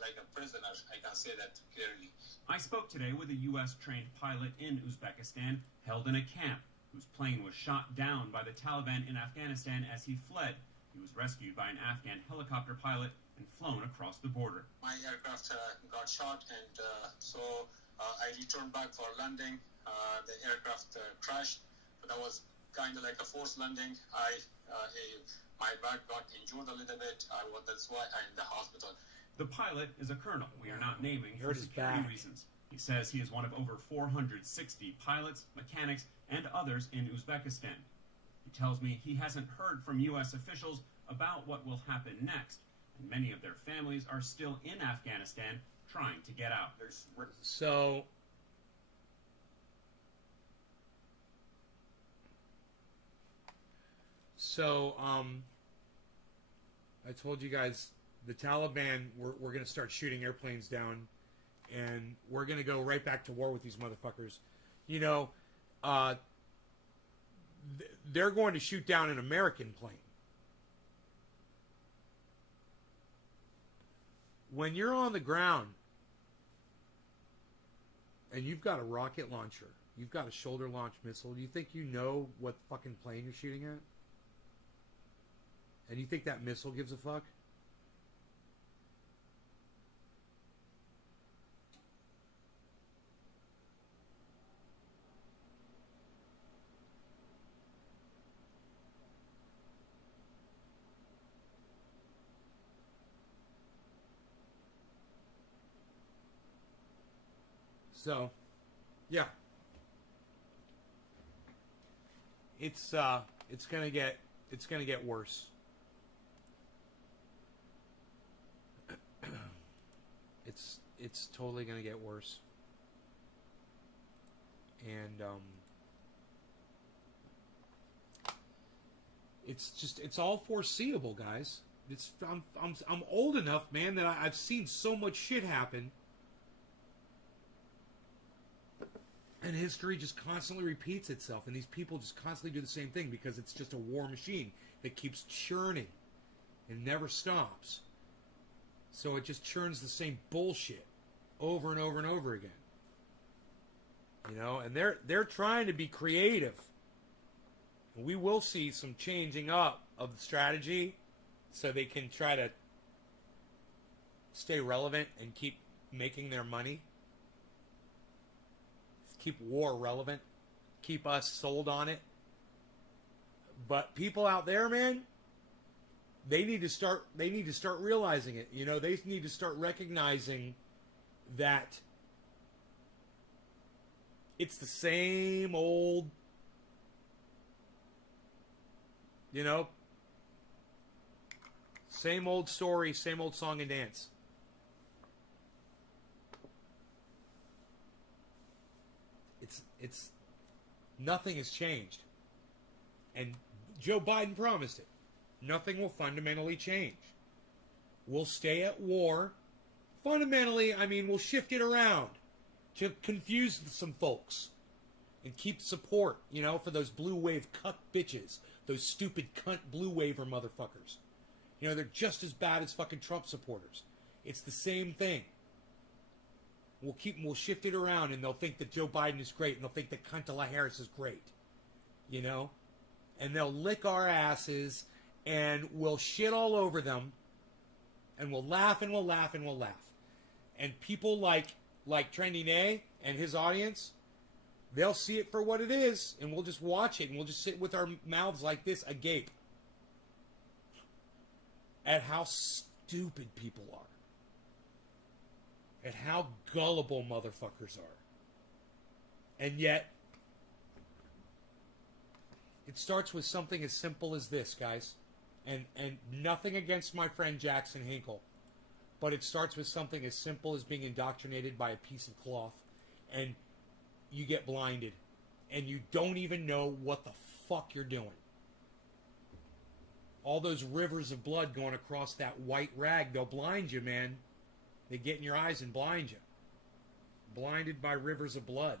like a prisoner, I can say that clearly. I spoke today with a U.S.-trained pilot in Uzbekistan held in a camp whose plane was shot down by the Taliban in Afghanistan as he fled. He was rescued by an Afghan helicopter pilot and flown across the border. My aircraft got shot, and so I returned back for landing. The aircraft crashed, but that was kind of like a forced landing. My back got injured a little bit. That's why I'm in the hospital. The pilot is a colonel we are not naming for Hurt his security back. reasons. He says he is one of over 460 pilots, mechanics, and others in Uzbekistan. He tells me he hasn't heard from U.S. officials about what will happen next, and many of their families are still in Afghanistan trying to get out. So, So, I told you guys the Taliban, we're going to start shooting airplanes down, and we're going to go right back to war with these motherfuckers. You know, they're going to shoot down an American plane. When you're on the ground and you've got a rocket launcher, you've got a shoulder launch missile, do you think you know what fucking plane you're shooting at? And you think that missile gives a fuck? So, yeah, it's gonna get worse. It's totally gonna get worse, and it's all foreseeable, guys. I'm old enough, man, that I've seen so much shit happen. And history just constantly repeats itself, and these people just constantly do the same thing because it's just a war machine that keeps churning and never stops. So it just churns the same bullshit over and over and over again. You know, and they're trying to be creative. We will see some changing up of the strategy so they can try to stay relevant and keep making their money. Keep war relevant, keep us sold on it. But people out there, man, they need to start realizing it. You know, they need to start recognizing that it's the same old, you know, same old story, same old song and dance. It's nothing has changed. And Joe Biden promised it. Nothing will fundamentally change. We'll stay at war. Fundamentally, I mean, we'll shift it around to confuse some folks and keep support, you know, for those blue wave cuck bitches, those stupid cunt blue waver motherfuckers. You know, they're just as bad as fucking Trump supporters. It's the same thing. We'll shift it around, and they'll think that Joe Biden is great, and they'll think that Kamala Harris is great, you know, and they'll lick our asses, and we'll shit all over them, and we'll laugh and we'll laugh and we'll laugh, and people like Trendy Nay and his audience, they'll see it for what it is, and we'll just watch it, and we'll just sit with our mouths like this agape at how stupid people are. At how gullible motherfuckers are. And yet, it starts with something as simple as this, guys. And nothing against my friend Jackson Hinkle. But it starts with something as simple as being indoctrinated by a piece of cloth. And you get blinded. And you don't even know what the fuck you're doing. All those rivers of blood going across that white rag, they'll blind you, man. They get in your eyes and blind you. Blinded by rivers of blood.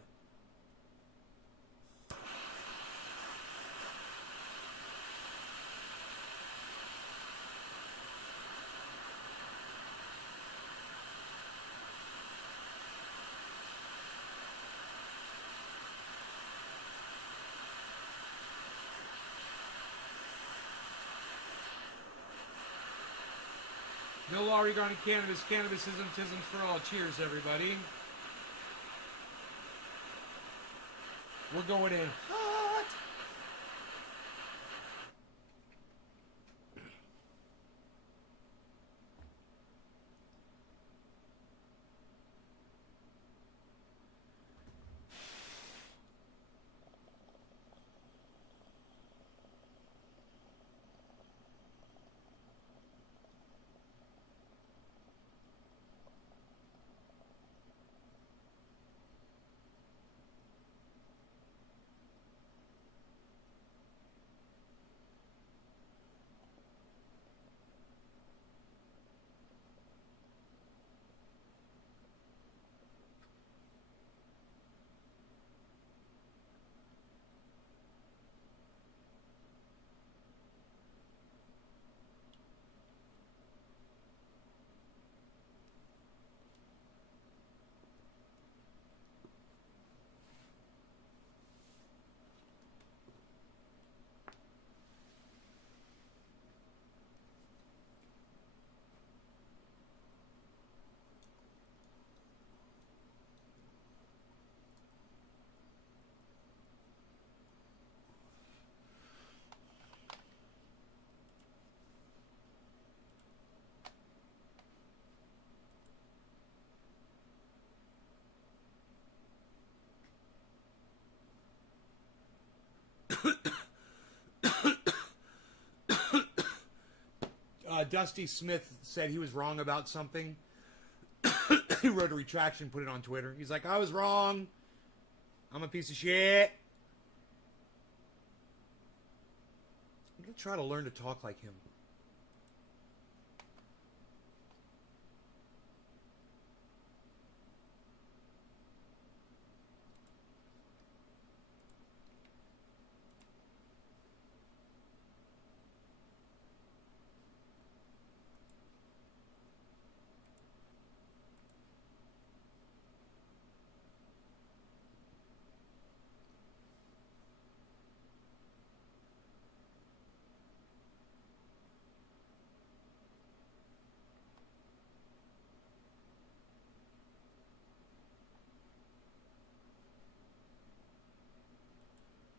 No law regarding cannabis. Cannabis isn't tisms for all. Cheers, everybody. We're going in hot. Dusty Smith said he was wrong about something. He wrote a retraction, put it on Twitter. He's like, I was wrong. I'm a piece of shit. I'm going to try to learn to talk like him.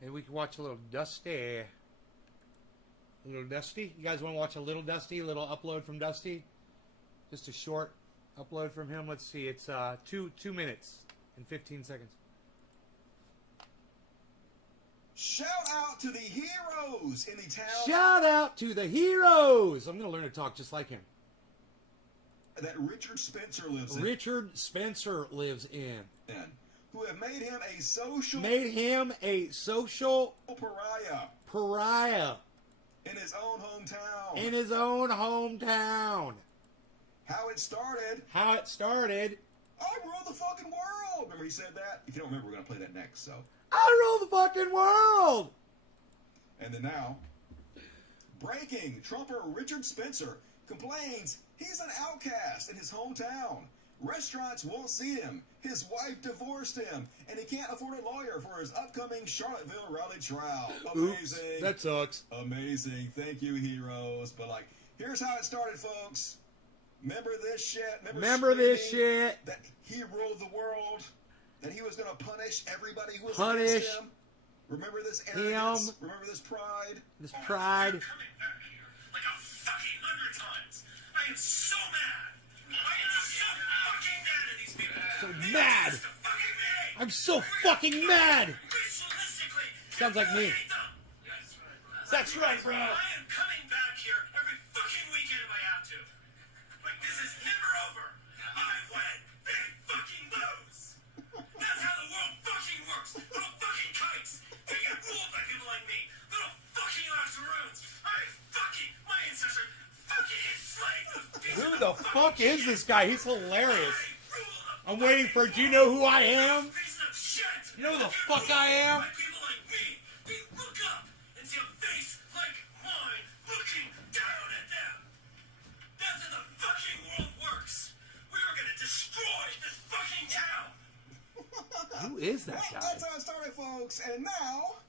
Maybe we can watch a little Dusty. A little Dusty? You guys want to watch a little Dusty? A little upload from Dusty? Just a short upload from him. Let's see. It's 2 minutes and 15 seconds. Shout out to the heroes in the town. Shout out to the heroes! I'm going to learn to talk just like him. That Richard Spencer lives in. Richard Spencer lives in. Who have made him a social... Made him a social... pariah. In his own hometown. In his own hometown. How it started. How it started. I rule the fucking world. Remember he said that? If you don't remember, we're going to play that next, so... I rule the fucking world! And then now... Breaking. Trumper Richard Spencer complains he's an outcast in his hometown. Restaurants won't see him. His wife divorced him, and he can't afford a lawyer for his upcoming Charlottesville rally trial. Amazing. Oops, that sucks. Amazing. Thank you, heroes. But, like, here's how it started, folks. Remember this shit? Remember this shit? That he ruled the world. That he was going to punish everybody who was Punish against him. Remember this arrogance? Remember this pride? This pride. Coming back here like a fucking 100 times. I am so mad. I am so fucking mad at these people. So mad. I'm so fucking mad. Sounds like me. That's right, bro. I am coming back here every fucking weekend if I have to. Like, this is never over. I win, they fucking lose. That's how the world fucking works. Little fucking kikes. They get ruled by people like me. Little fucking octoroons. My ancestors fucking enslaved those pieces Who of the fuck is this guy? He's hilarious. I'm waiting for, do you know who I am? You know who the fuck I am? People like me, we look up and see a face like mine looking down at them. That's how the fucking world works. We are gonna destroy this fucking town. Who is that guy? That's how it started, folks. And now,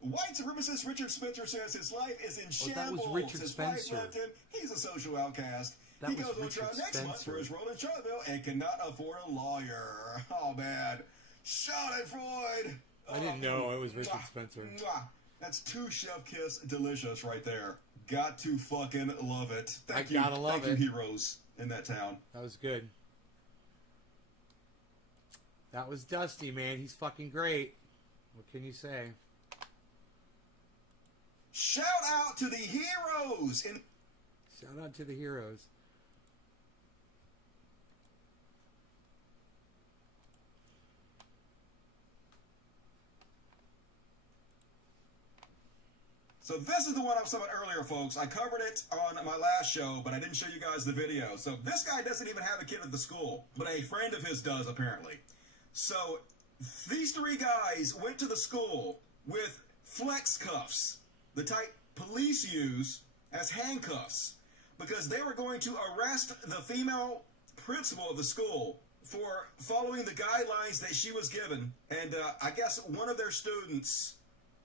white supremacist Richard Spencer says his life is in shambles. that was Richard His Spencer. wife left him. He's a social outcast. That He was goes on Richard trial next month Spencer. for his role in Charlottesville and cannot afford a lawyer. Oh, man. Schadenfreude. I didn't know it was Richard Spencer. Mwah. That's 2 chef kiss delicious right there. Got to fucking love it. Thank you. gotta love Thank it. you, heroes in that town. That was good. That was Dusty, man. He's fucking great. What can you say? Shout out to the heroes in... Shout out to the heroes. So this is the one I was talking about earlier, folks. I covered it on my last show, but I didn't show you guys the video. So this guy doesn't even have a kid at the school, but a friend of his does, apparently. So these 3 guys went to the school with flex cuffs, the type police use as handcuffs, because they were going to arrest the female principal of the school for following the guidelines that she was given. And I guess one of their students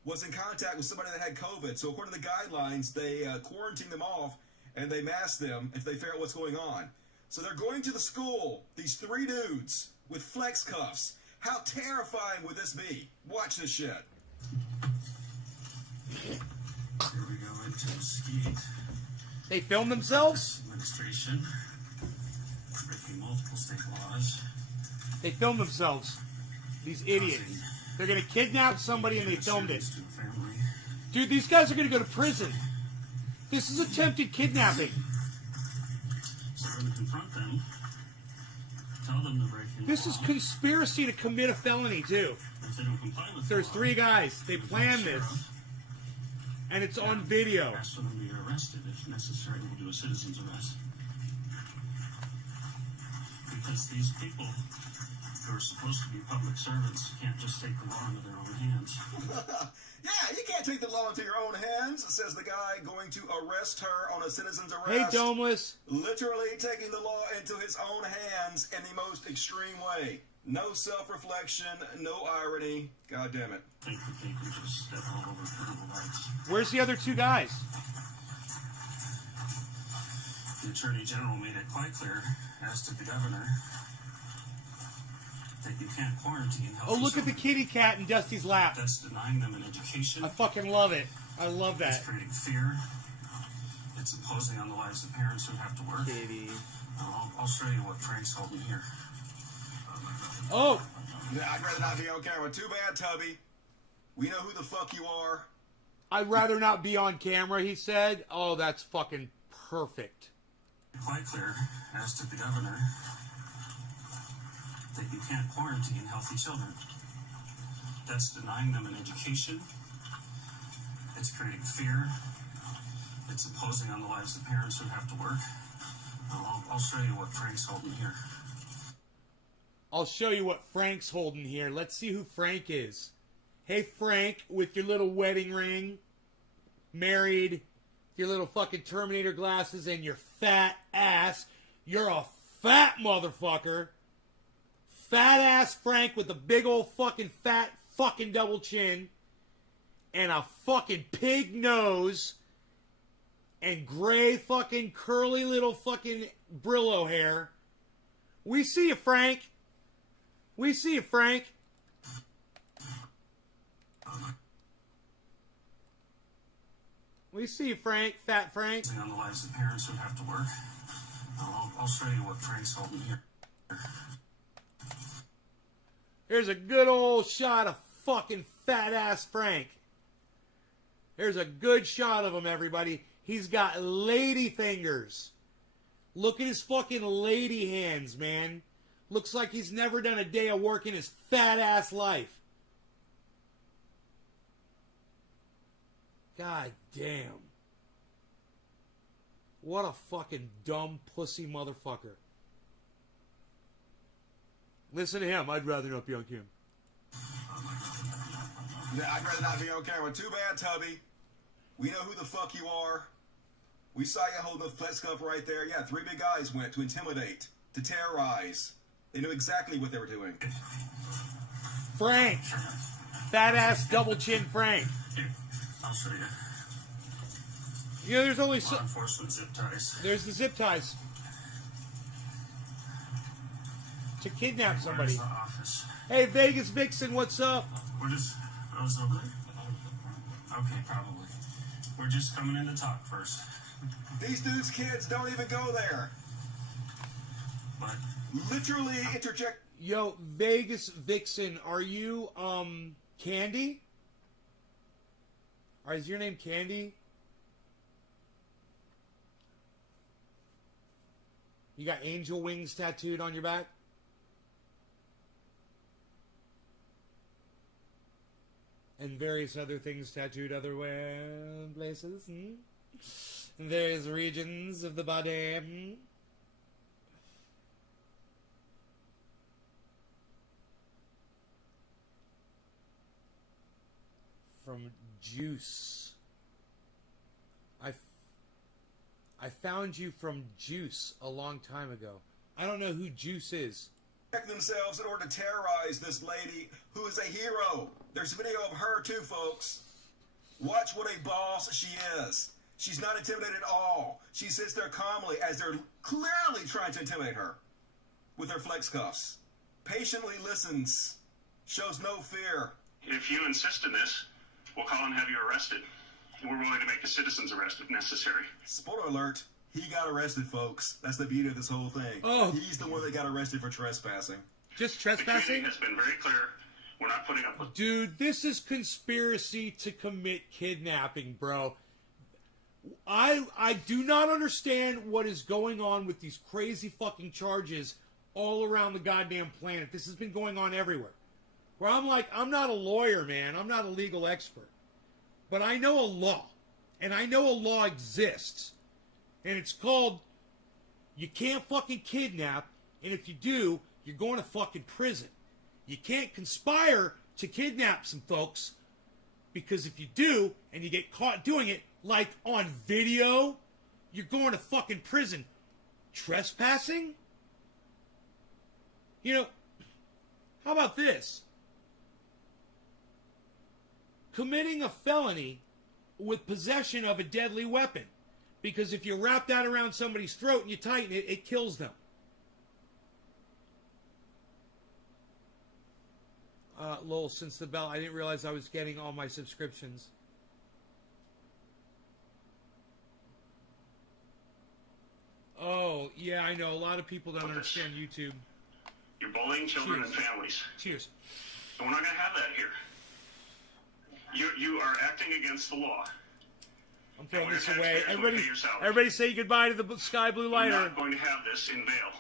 was in contact with somebody that had COVID. So according to the guidelines, they quarantined them off and they masked them if they figure out what's going on. So they're going to the school, these 3 dudes with flex cuffs. How terrifying would this be? Watch this shit. Here we go into Mesquite. They filmed themselves? Administration. Breaking multiple state laws. They filmed themselves. These idiots. They're gonna kidnap somebody and they filmed it. To a family. Dude, these guys are gonna go to prison. This is attempted kidnapping. So we're going to confront them, tell them to break in This the is law. conspiracy to commit a felony, too. If they don't comply with There's the 3 law, guys. They planned this. And it's on video. ask for them to be arrested. If necessary, we'll do a citizen's arrest. Because these people who are supposed to be public servants can't just take the law into their own hands. Yeah, you can't take the law into your own hands, says the guy going to arrest her on a citizen's Hey, arrest. Domeless. Literally taking the law into his own hands in the most extreme way. No self-reflection, no irony. God damn it. I think that they can just step all over criminal rights. Where's the other 2 guys? The Attorney General made it quite clear, as did the Governor, that you can't quarantine healthy Oh, look at the children. kitty cat in Dusty's lap. That's denying them an education. I fucking love it. I love that. It's creating fear. It's imposing on the lives of parents who have to work. Kitty. I'll show you what Frank's holding here. Oh, Yeah, I'd rather not be on camera. Too bad, Tubby. We know who the fuck you are. I'd rather not be on camera, he said. Oh, that's fucking perfect. Quite clear, as did the Governor, that you can't quarantine healthy children. That's denying them an education. It's creating fear. It's imposing on the lives of parents who have to work. I'll show you what Frank's holding here. I'll show you what Frank's holding here. Let's see who Frank is. Hey, Frank, with your little wedding ring, married, your little fucking Terminator glasses, and your fat ass. You're a fat motherfucker. Fat ass Frank with a big old fucking fat fucking double chin and a fucking pig nose and gray fucking curly little fucking Brillo hair. We see you, Frank. We see you, Frank. We see you, Frank. Fat Frank. On the lives of parents who have to work. I'll show you what Frank's holding here. Here's a good old shot of fucking fat ass Frank. Here's a good shot of him, everybody. He's got lady fingers. Look at his fucking lady hands, man. Looks like he's never done a day of work in his fat ass life. God damn. What a fucking dumb pussy motherfucker. Listen to him. I'd rather not be on camera. Yeah, I'd rather not be on camera. Too bad, Tubby. We know who the fuck you are. We saw you hold the flex cuff right there. Yeah, 3 big guys went to intimidate, to terrorize. They knew exactly what they were doing. Frank. Fat ass double chin Frank. Here, I'll show you. You know, there's only Law enforcement zip ties. there's the zip ties to kidnap somebody. Where's the office? Hey, Vegas Vixen, what's up? We're just... I was over there? Okay, probably. We're just coming in to talk first. These dudes' kids don't even go there. But Literally interject. Yo, Vegas Vixen, are you Candy? Or is your name Candy? You got angel wings tattooed on your back? And various other things tattooed other places. In various regions of the body. From Juice. I found you from Juice a long time ago. I don't know who Juice is. Themselves in order to terrorize this lady who is a hero. There's video of her too, folks. Watch what a boss she is. She's not intimidated at all. She sits there calmly as they're clearly trying to intimidate her with her flex cuffs. Patiently listens. Shows no fear. If you insist on this, we'll call and have you arrested. We're willing to make a citizen's arrest if necessary. Spoiler alert. He got arrested, folks. That's the beauty of this whole thing. Oh. He's the one that got arrested for trespassing. Just The community trespassing? has been very clear. We're not putting up with... Dude, this is conspiracy to commit kidnapping, bro. I do not understand what is going on with these crazy fucking charges all around the goddamn planet. This has been going on everywhere. Where I'm like, I'm not a lawyer, man. I'm not a legal expert. But I know a law. And I know a law exists. And it's called, you can't fucking kidnap. And if you do, you're going to fucking prison. You can't conspire to kidnap some folks. Because if you do, and you get caught doing it, like on video, you're going to fucking prison. Trespassing? You know, how about this? Committing a felony with possession of a deadly weapon. Because if you wrap that around somebody's throat and you tighten it, it kills them. Lowell, since the bell, I didn't realize I was getting all my subscriptions. Oh, yeah, I know. A lot of people don't understand YouTube. You're bullying children and families. Cheers. And we're not going to have that here. You are acting against the law. I'm throwing And this we're away. taxpayers, we pay your salary. Everybody say goodbye to the sky blue We're lighter. not going to have this in Vail.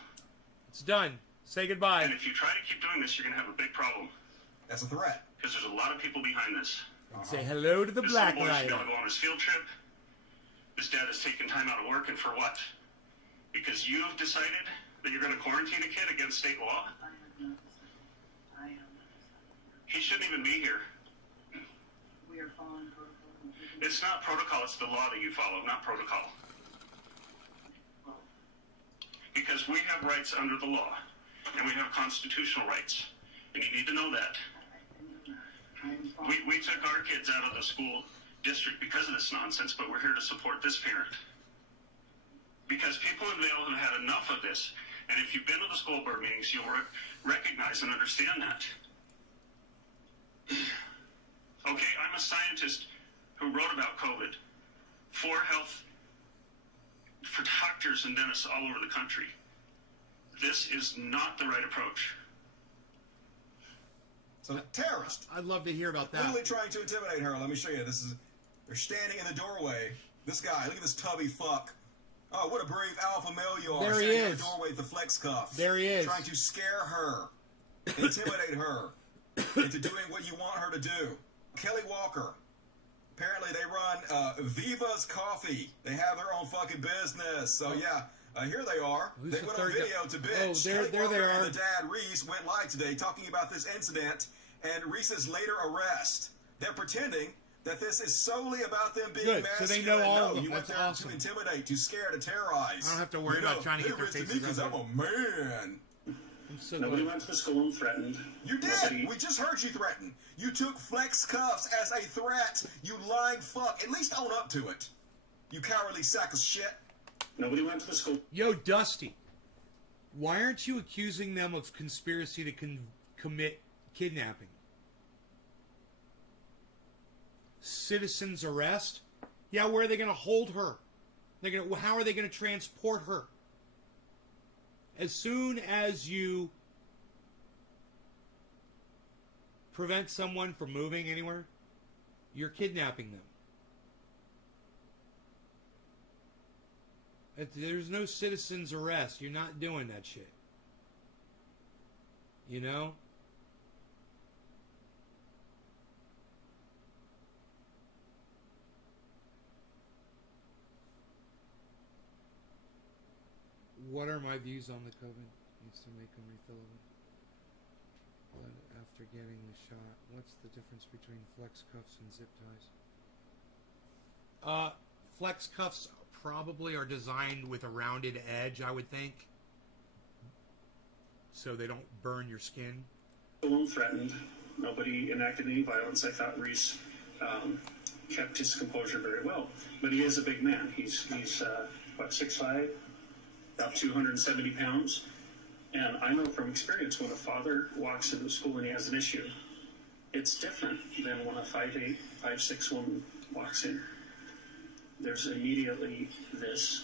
It's done. Say goodbye. And if you try to keep doing this, you're going to have a big problem. That's a threat. Because there's a lot of people behind this. Say hello to the This black little boy should be lighter. able to go on his field trip. His dad has taken time out of work, and for what? Because you've decided that you're going to quarantine a kid against state law? He shouldn't even be here. We are following protocol. It's not protocol, it's the law that you follow, not protocol. Because we have rights under the law, and we have constitutional rights, and you need to know that. We took our kids out of the school district because of this nonsense, but we're here to support this parent. Because people in Vail have had enough of this, and if you've been to the school board meetings, you'll recognize and understand that. Okay, I'm a scientist who wrote about COVID for doctors and dentists all over the country. This is not the right approach. So, terrorist. I'd love to hear about that. Literally trying to intimidate her. Let me show you. They're standing in the doorway. This guy, look at this tubby fuck. Oh, what a brave alpha male you are. There he standing in is. the doorway with the flex cuffs. There he is. Trying to scare her, intimidate her into doing what you want her to do. Kelly Walker. Apparently they run Viva's Coffee. They have their own fucking business. So yeah, here they are. Who's They the went on third video guy? to bitch. Oh, there Kelly they Walker are. and the dad Reese went live today talking about this incident and Reese's later arrest. They're pretending that this is solely about them being Good, so they know masculine. all No, of them. you went That's there awesome. to intimidate, to scare, to terrorize. I don't have to worry about trying to get their faces because up I'm a man. I'm so Nobody glad. went to the school and threatened. You did. Nobody- We just heard you threaten. You took flex cuffs as a threat. You lying fuck. At least own up to it. You cowardly sack of shit. Nobody went to the school. Yo, Dusty, why aren't you accusing them of conspiracy to commit kidnapping? Citizen's arrest? Yeah, where are they going to hold her? How are they going to transport her? As soon as you prevent someone from moving anywhere, you're kidnapping them. There's no citizen's arrest. You're not doing that shit. You know? What are my views on the COVID? Needs to make them refillable. But after getting the shot, what's the difference between flex cuffs and zip ties? Flex cuffs probably are designed with a rounded edge, I would think, so they don't burn your skin. School and threatened. Nobody enacted any violence. I thought Reese kept his composure very well. But he is a big man. He's 6'5", about 270 pounds. And I know from experience when a father walks into school and he has an issue, it's different than when a 5'8", 5'6" woman walks in. There's immediately this.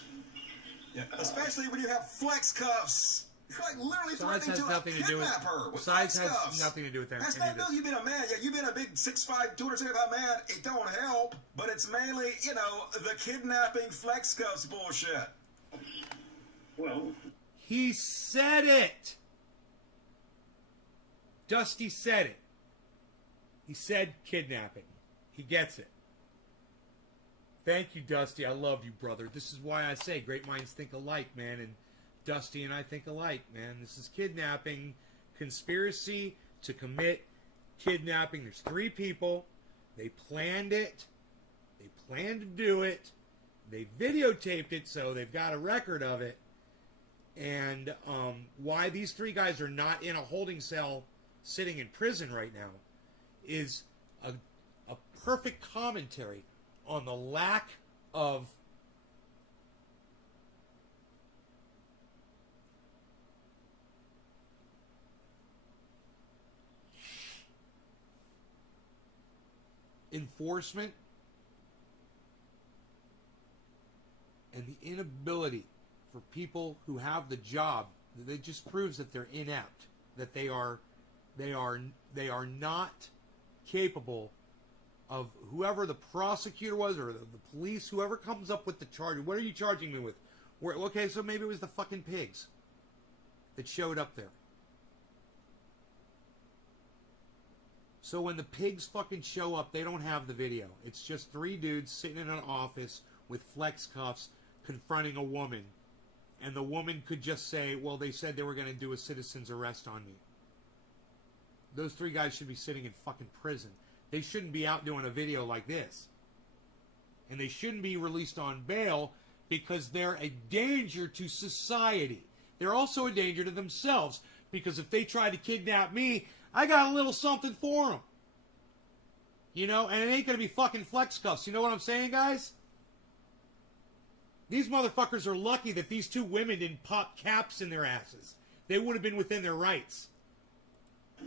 Yeah. Especially when you have flex cuffs. Like literally Size threatening has to nothing to do with kidnap her with size has stuffs. nothing to do with that. That's any not of no. this. You've been a man. Yeah, you've been a big 6'5", 275 man. It don't help. But it's mainly, you know, the kidnapping flex cuffs bullshit. Well, He said it. Dusty said it. He said kidnapping. He gets it. Thank you, Dusty. I love you, brother. This is why I say great minds think alike, man. And Dusty and I think alike, man. This is kidnapping, conspiracy to commit kidnapping. There's 3 people. They planned it. They planned to do it. They videotaped it, so they've got a record of it. And why these 3 guys are not in a holding cell sitting in prison right now is a perfect commentary on the lack of enforcement and the inability for people who have the job. It just proves that they're inept, that they are not capable of whoever the prosecutor was or the police, whoever comes up with the charge. What are you charging me with? Okay, so maybe it was the fucking pigs that showed up there. So when the pigs fucking show up, they don't have the video. It's just 3 dudes sitting in an office with flex cuffs confronting a woman. And the woman could just say, well, they said they were going to do a citizen's arrest on me. Those 3 guys should be sitting in fucking prison. They shouldn't be out doing a video like this. And they shouldn't be released on bail because they're a danger to society. They're also a danger to themselves because if they try to kidnap me, I got a little something for them. You know, and it ain't going to be fucking flex cuffs. You know what I'm saying, guys? These motherfuckers are lucky that these 2 women didn't pop caps in their asses. They would have been within their rights.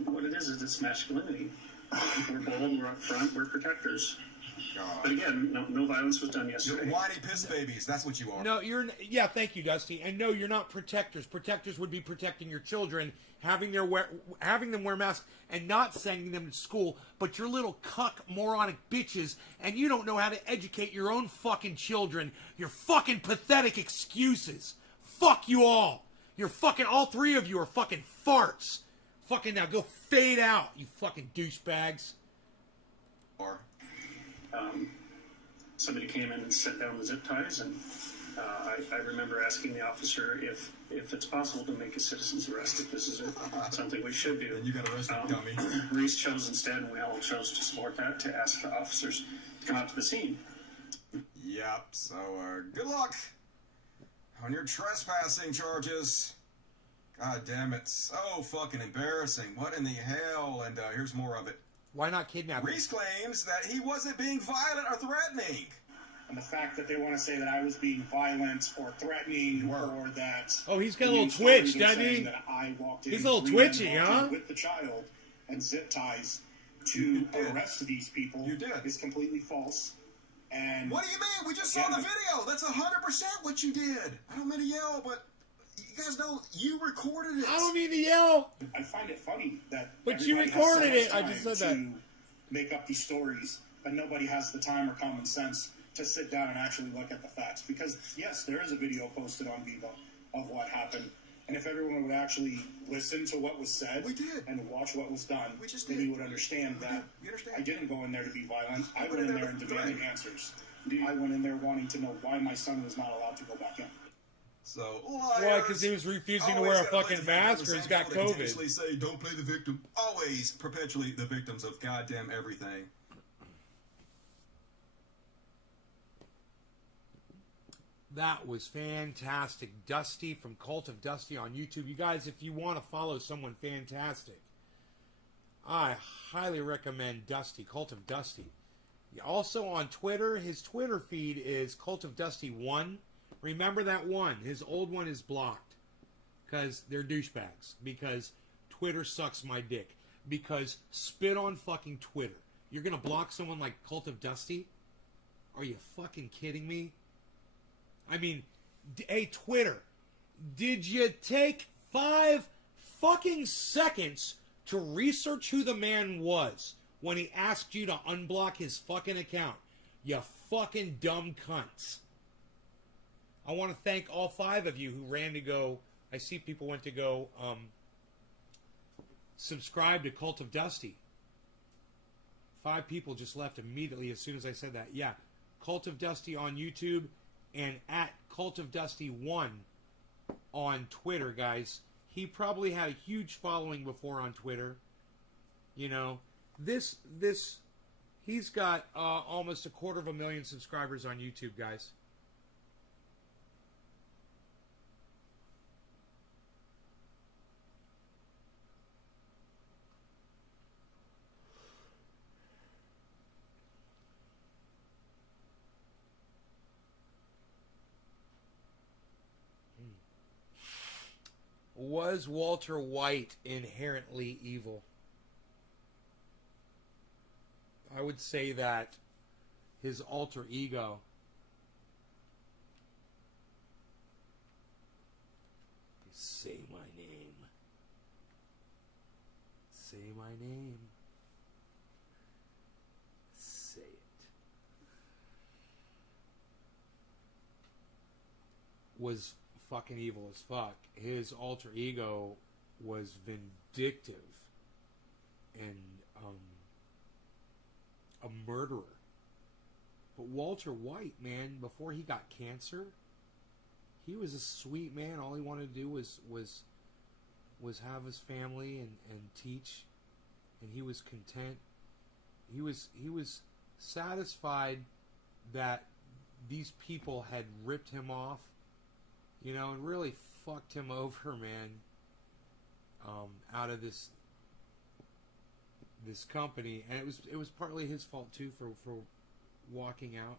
what it is it's masculinity. We're bold, we're up front, we're protectors. But again, no violence was done yesterday. You're whiny piss babies. That's what you are. No, yeah, thank you, Dusty. And no, you're not protectors. Protectors would be protecting your children, having them wear masks, and not sending them to school. But you're little cuck moronic bitches, and you don't know how to educate your own fucking children. You're fucking pathetic excuses. Fuck you all. You're fucking, all 3 of you are fucking farts. Fucking now go fade out, you fucking douchebags. Or Somebody came in and set down the zip ties, and I remember asking the officer if it's possible to make a citizen's arrest, if this is something we should do. And you got arrested, dummy. Reese chose instead, and we all chose to support that, to ask the officers to come out to the scene. Yep, so good luck on your trespassing charges. God damn it. So fucking embarrassing. What in the hell? And here's more of it. Why not kidnap him? Reese claims that he wasn't being violent or threatening. And the fact that they want to say that I was being violent or threatening or that... Oh, he's got a little twitch, doesn't he? That I walked in He's a little twitchy, huh? with the child and zip ties to arrest these people is completely false. And what do you mean? We just saw the video. That's 100% what you did. I don't mean to yell, but you guys know you recorded it. I don't mean to yell. I find it funny that but you everybody has recorded so much it. I just said that. to make up these stories, but nobody has the time or common sense to sit down and actually look at the facts. Because yes, there is a video posted on Viva of what happened, and if everyone would actually listen to what was said and watch what was done, then you would understand that I didn't go in there to be violent. I went in there and demanding answers. I went in there wanting to know why my son was not allowed to go back in. So, why? Because he was refusing to wear a fucking mask or he's got COVID. Continuously say, don't play the victim. Always perpetually the victims of goddamn everything. That was fantastic. Dusty from Cult of Dusty on YouTube. You guys, if you want to follow someone fantastic, I highly recommend Dusty, Cult of Dusty. Also on Twitter, his Twitter feed is Cult of Dusty 1. Remember that one. His old one is blocked. Because they're douchebags. Because Twitter sucks my dick. Because spit on fucking Twitter. You're going to block someone like Cult of Dusty? Are you fucking kidding me? I mean, hey, Twitter, did you take 5 fucking seconds to research who the man was when he asked you to unblock his fucking account. You fucking dumb cunts. I want to thank all 5 of you who ran to go. I see people went to go subscribe to Cult of Dusty. 5 people just left immediately as soon as I said that. Yeah, Cult of Dusty on YouTube and at Cult of Dusty 1 on Twitter, guys. He probably had a huge following before on Twitter. You know, he's got almost 250,000 subscribers on YouTube, guys. Was Walter White inherently evil? I would say that his alter ego say my name. Say my name. Say it. Was fucking evil as fuck. His alter ego was vindictive and a murderer. But Walter White, man, before he got cancer, he was a sweet man. All he wanted to do was have his family and teach, and he was content. He was satisfied that these people had ripped him off, you know, and really fucked him over, man, out of this company. And it was partly his fault too for walking out.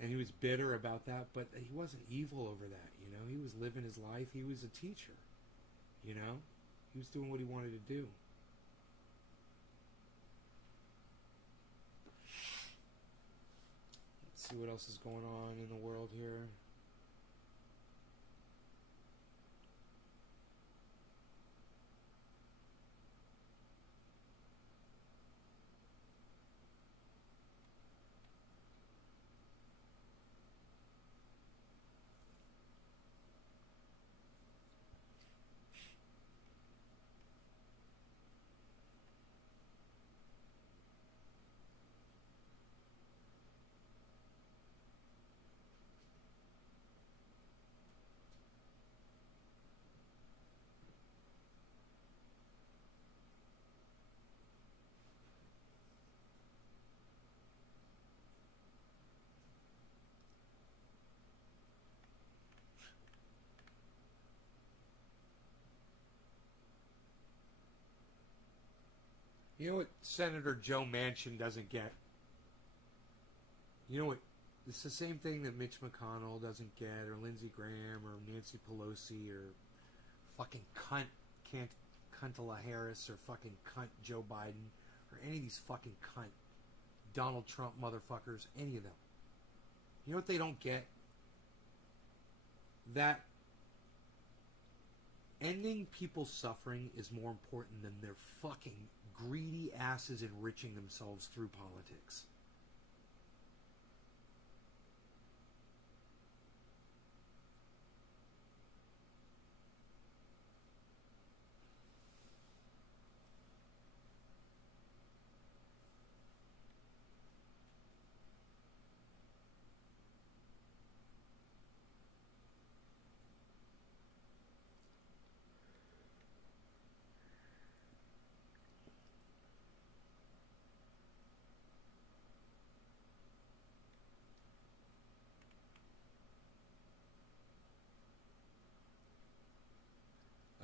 And he was bitter about that, but he wasn't evil over that, you know. He was living his life. He was a teacher, you know. He was doing what he wanted to do. Let's see what else is going on in the world here. You know what Senator Joe Manchin doesn't get? You know what? It's the same thing that Mitch McConnell doesn't get, or Lindsey Graham, or Nancy Pelosi, or fucking Cuntala Harris, or fucking cunt Joe Biden, or any of these fucking cunt Donald Trump motherfuckers, any of them. You know what they don't get? That ending people's suffering is more important than their fucking greedy asses enriching themselves through politics.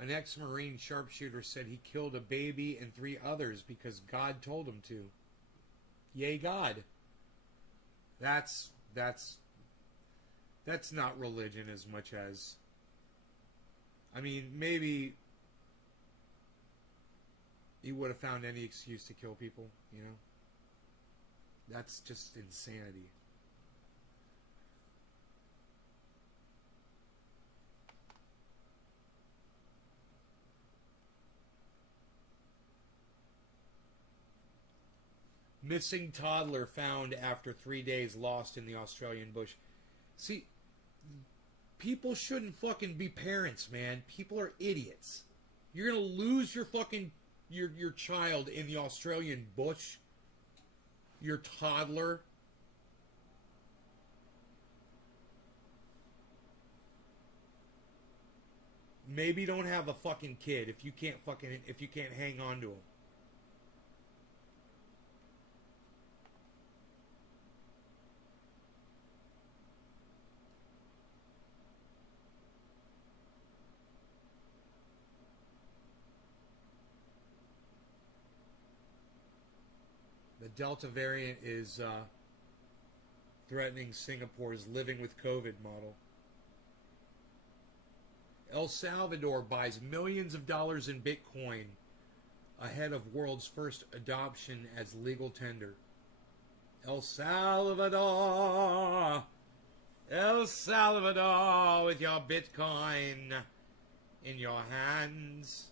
An ex-Marine sharpshooter said he killed a baby and 3 others because God told him to. Yay, God. That's not religion as much as... I mean, maybe he would have found any excuse to kill people, you know? That's just insanity. Missing toddler found after 3 days lost in the Australian bush. See, people shouldn't fucking be parents, man. People are idiots. You're gonna lose your fucking your child in the Australian bush. Your toddler. Maybe don't have a fucking kid if you can't hang on to him. The Delta variant is threatening Singapore's living with COVID model. El Salvador buys millions of dollars in Bitcoin ahead of world's first adoption as legal tender. El Salvador! El Salvador with your Bitcoin in your hands.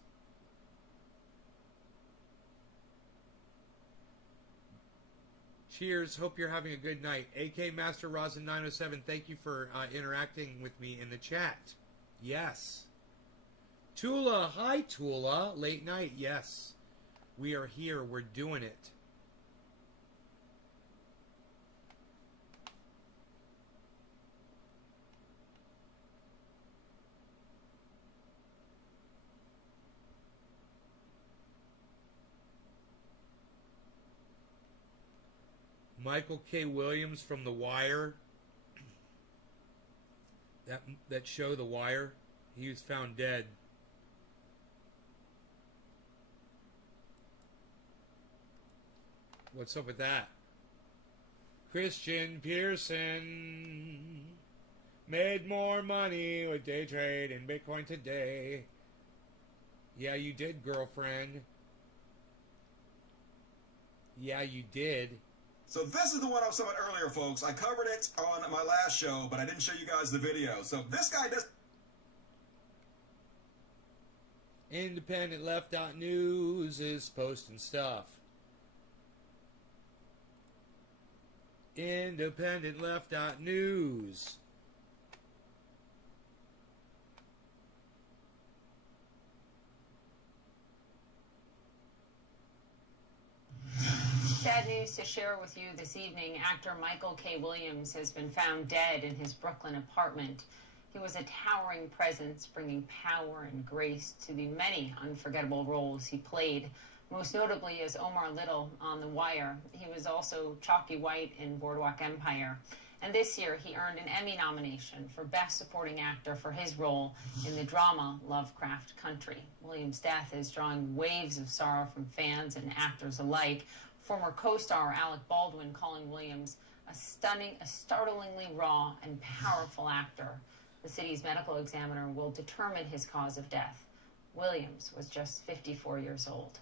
Cheers. Hope you're having a good night. AK Master Rosin 907, thank you for interacting with me in the chat. Yes. Tula, hi Tula. Late night, yes. We are here. We're doing it. Michael K. Williams from The Wire. That show, The Wire. He was found dead. What's up with that? Christian Pearson made more money with day trade and Bitcoin today. Yeah, you did, girlfriend. Yeah, you did. So this is the one I was talking about earlier, folks. I covered it on my last show, but I didn't show you guys the video. So this guy does... IndependentLeft.news is posting stuff. IndependentLeft.news. Sad news to share with you this evening. Actor Michael K. Williams has been found dead in his Brooklyn apartment. He was a towering presence, bringing power and grace to the many unforgettable roles he played, most notably as Omar Little on The Wire. He was also Chalky White in Boardwalk Empire. And this year, he earned an Emmy nomination for Best Supporting Actor for his role in the drama Lovecraft Country. Williams' death is drawing waves of sorrow from fans and actors alike. Former co-star Alec Baldwin calling Williams a startlingly raw and powerful actor. The city's medical examiner will determine his cause of death. Williams was just 54 years old.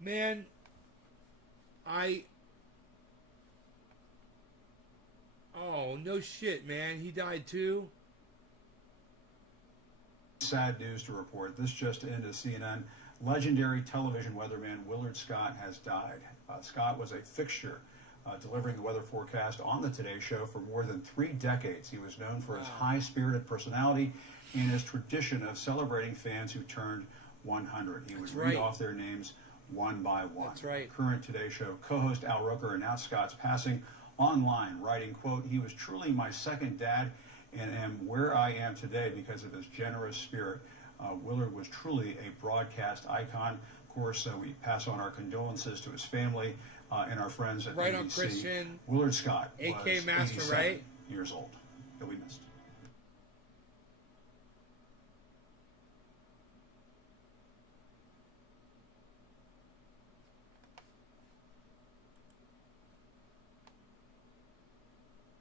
Man, oh, no shit, man. He died too? Sad news to report. This just into CNN. Legendary television weatherman Willard Scott has died. Scott was a fixture delivering the weather forecast on the Today Show for more than 3 decades. He was known for his high-spirited personality and his tradition of celebrating fans who turned 100. He would read off their names one by one. That's right. Current Today Show co-host Al Roker announced Scott's passing online, writing, quote, "He was truly my second dad and am where I am today because of his generous spirit." Willard was truly a broadcast icon. Of course, we pass on our condolences to his family and our friends at right ABC. On, Christian. Willard Scott AK was Master, 87 right? years old. He'll be missed.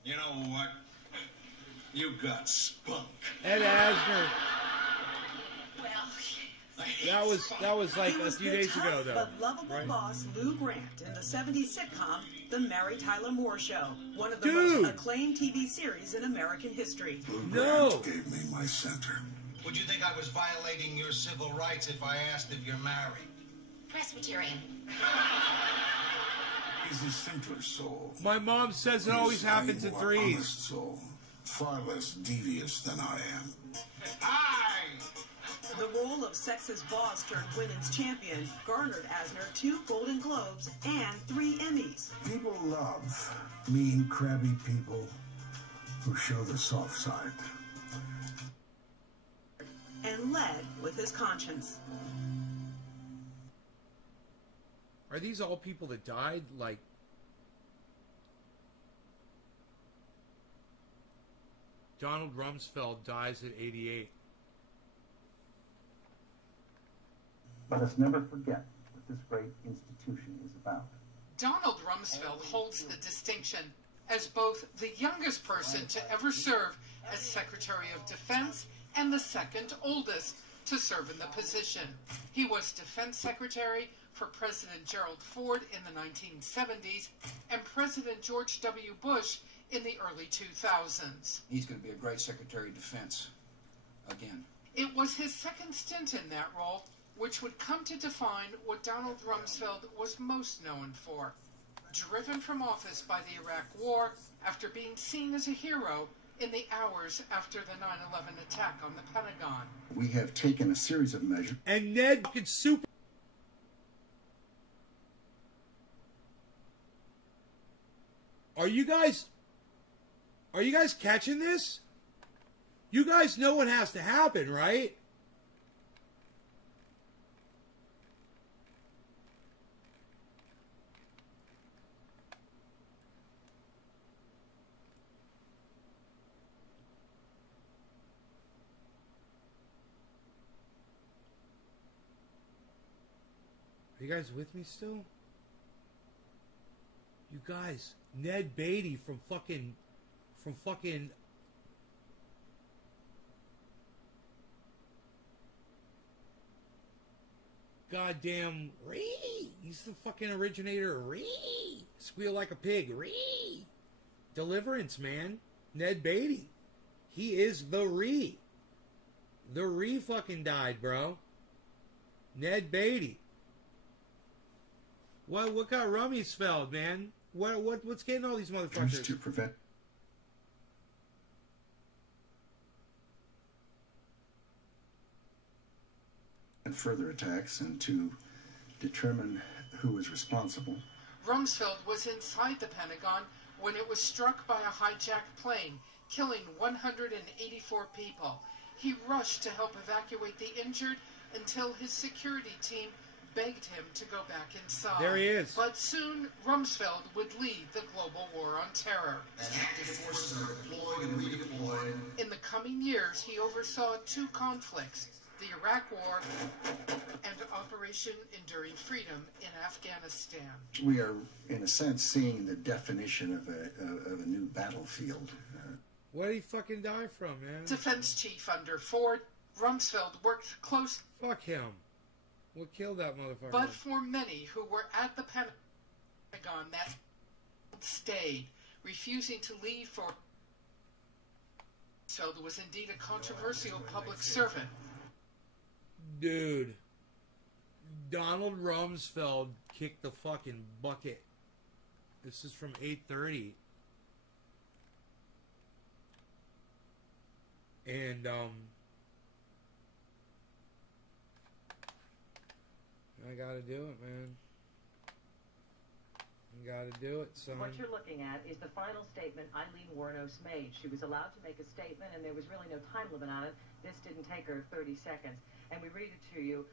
You know what? You got spunk. Ed Asner. That was like a few days ago, though. But lovable boss Lou Grant in the 70s sitcom The Mary Tyler Moore Show, one of the most acclaimed TV series in American history. Lou Grant gave me my center. Would you think I was violating your civil rights if I asked if you're married? Press Presbyterian. He's a simpler soul. My mom says it always happens in More threes. honest soul, far less devious than I am. The role of sexist boss turned women's champion garnered Asner 2 Golden Globes and 3 Emmys. People love mean, crabby people who show the soft side. And led with his conscience. Are these all people that died? Like, Donald Rumsfeld dies at 88. Let us never forget what this great institution is about. Donald Rumsfeld holds the distinction as both the youngest person to ever serve as Secretary of Defense and the second oldest to serve in the position. He was Defense Secretary for President Gerald Ford in the 1970s and President George W. Bush in the early 2000s. He's going to be a great Secretary of Defense again. It was his second stint in that role which would come to define what Donald Rumsfeld was most known for. Driven from office by the Iraq War after being seen as a hero in the hours after the 9/11 attack on the Pentagon. We have taken a series of measures. And Ned fucking super. Are you guys catching this? You guys know what has to happen, right? Are you guys with me still? You guys, Ned Beatty from fucking goddamn Ree. He's the fucking originator of Ree. Squeal like a pig. Ree. Deliverance, man. Ned Beatty. He is the Ree. The Ree fucking died, bro. Ned Beatty. What got Rumsfeld, man? What's getting all these motherfuckers? To prevent further attacks and to determine who was responsible. Rumsfeld was inside the Pentagon when it was struck by a hijacked plane, killing 184 people. He rushed to help evacuate the injured until his security team begged him to go back inside. There he is. But soon, Rumsfeld would lead the global war on terror. And active forces are deployed and redeployed. In the coming years, he oversaw 2 conflicts, the Iraq War and Operation Enduring Freedom in Afghanistan. We are, in a sense, seeing the definition of a new battlefield. What did he fucking die from, man? Defense chief under Ford, Rumsfeld worked close. Fuck him. What killed that motherfucker? But for many who were at the Pentagon, that stayed, refusing to leave for Rumsfeld was indeed a controversial public servant. Dude, Donald Rumsfeld kicked the fucking bucket. This is from 8:30. And, I gotta do it, man. I gotta do it, son. What you're looking at is the final statement Eileen Wuornos made. She was allowed to make a statement, and there was really no time limit on it. This didn't take her 30 seconds. And we read it to you.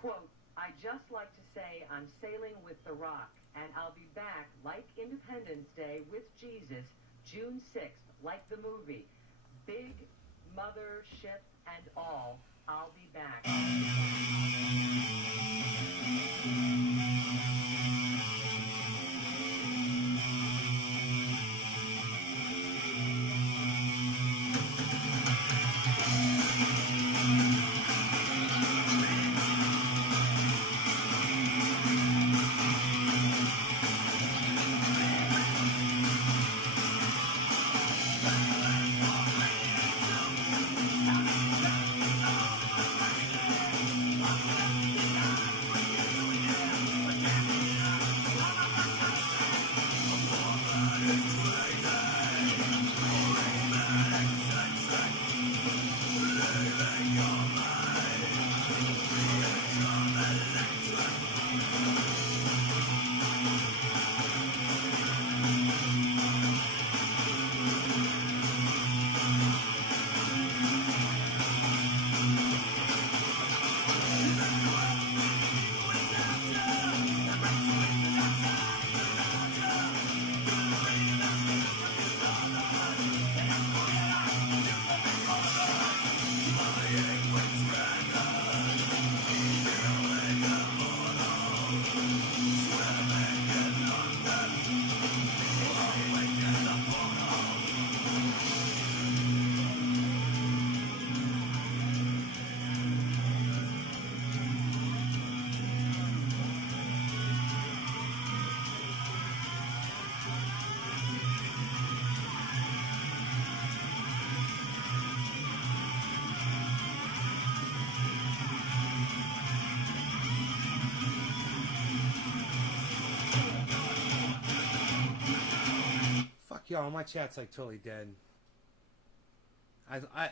Quote, "I'd just like to say I'm sailing with the Rock, and I'll be back like Independence Day with Jesus, June 6th, like the movie. Big mother ship and all, I'll be back." y'all. My chat's like totally dead.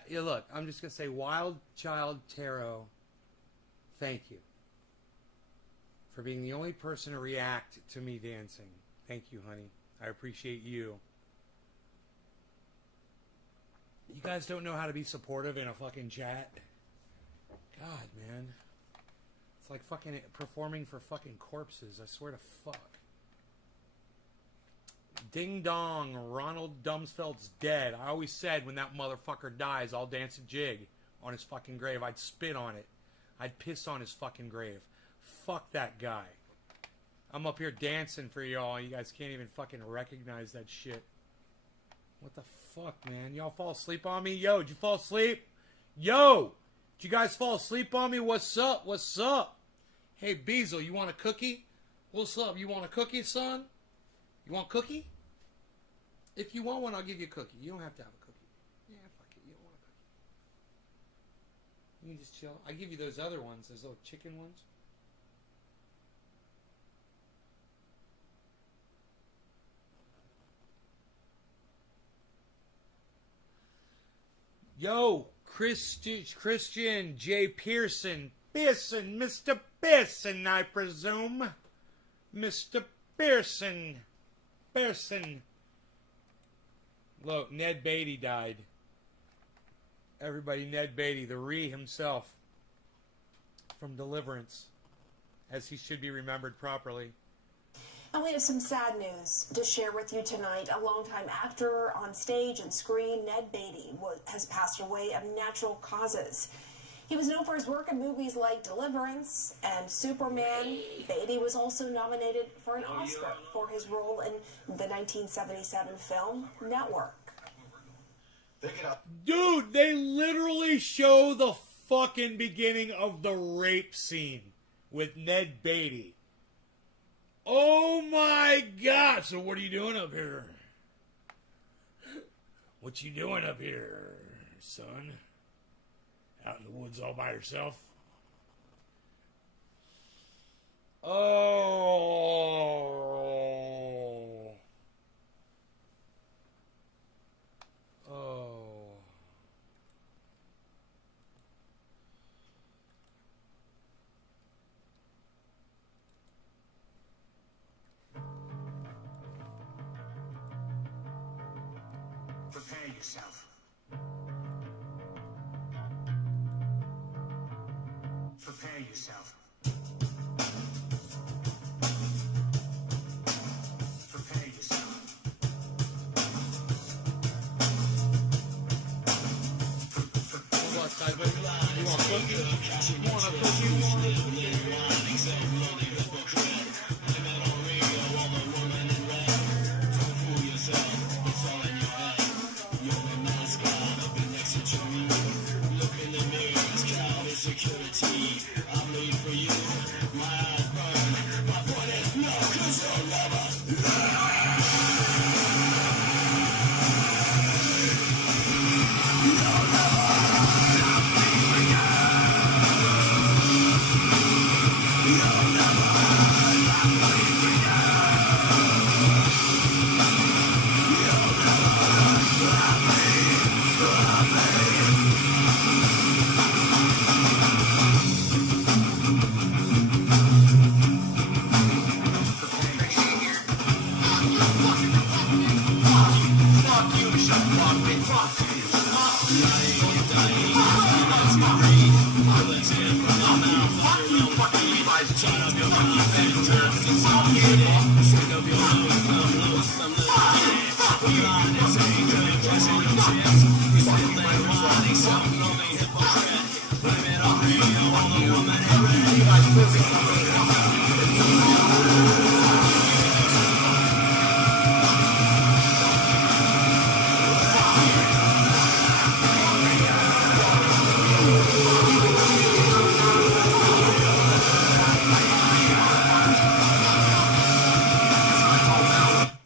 Yeah, look, I'm just gonna say, Wild Child Tarot, thank you for being the only person to react to me dancing. Thank you, honey. I appreciate you. You guys don't know how to be supportive in a fucking chat. God, man. It's like fucking performing for fucking corpses. I swear to fuck. Ding dong, Ronald Dumsfeld's dead. I always said when that motherfucker dies, I'll dance a jig on his fucking grave. I'd spit on it. I'd piss on his fucking grave. Fuck that guy. I'm up here dancing for y'all, and you guys can't even fucking recognize that shit. What the fuck, man? Y'all fall asleep on me? Yo, did you fall asleep? Yo! Did you guys fall asleep on me? What's up? What's up? Hey, Beazle, you want a cookie? What's up? You want a cookie, son? You want a cookie? If you want one, I'll give you a cookie. You don't have to have a cookie. Yeah, fuck it. You don't want a cookie. You can just chill. I give you those other ones, those little chicken ones. Yo, Christian J. Pearson, Mr. Pearson, I presume. Mr. Pearson. Look, Ned Beatty died. Everybody, Ned Beatty, the Ree himself, from Deliverance, as he should be remembered properly. And we have some sad news to share with you tonight. A longtime actor on stage and screen, Ned Beatty, has passed away of natural causes. He was known for his work in movies like Deliverance and Superman. Beatty was also nominated for an Oscar for his role in the 1977 film Network. Dude, they literally show the fucking beginning of the rape scene with Ned Beatty. Oh my God! So what are you doing up here? What you doing up here, son? Out in the woods all by yourself? Oh. Prepare yourself. Prepare yourself. Prepare yourself. What, Simon? You want cookies? You want a cookie?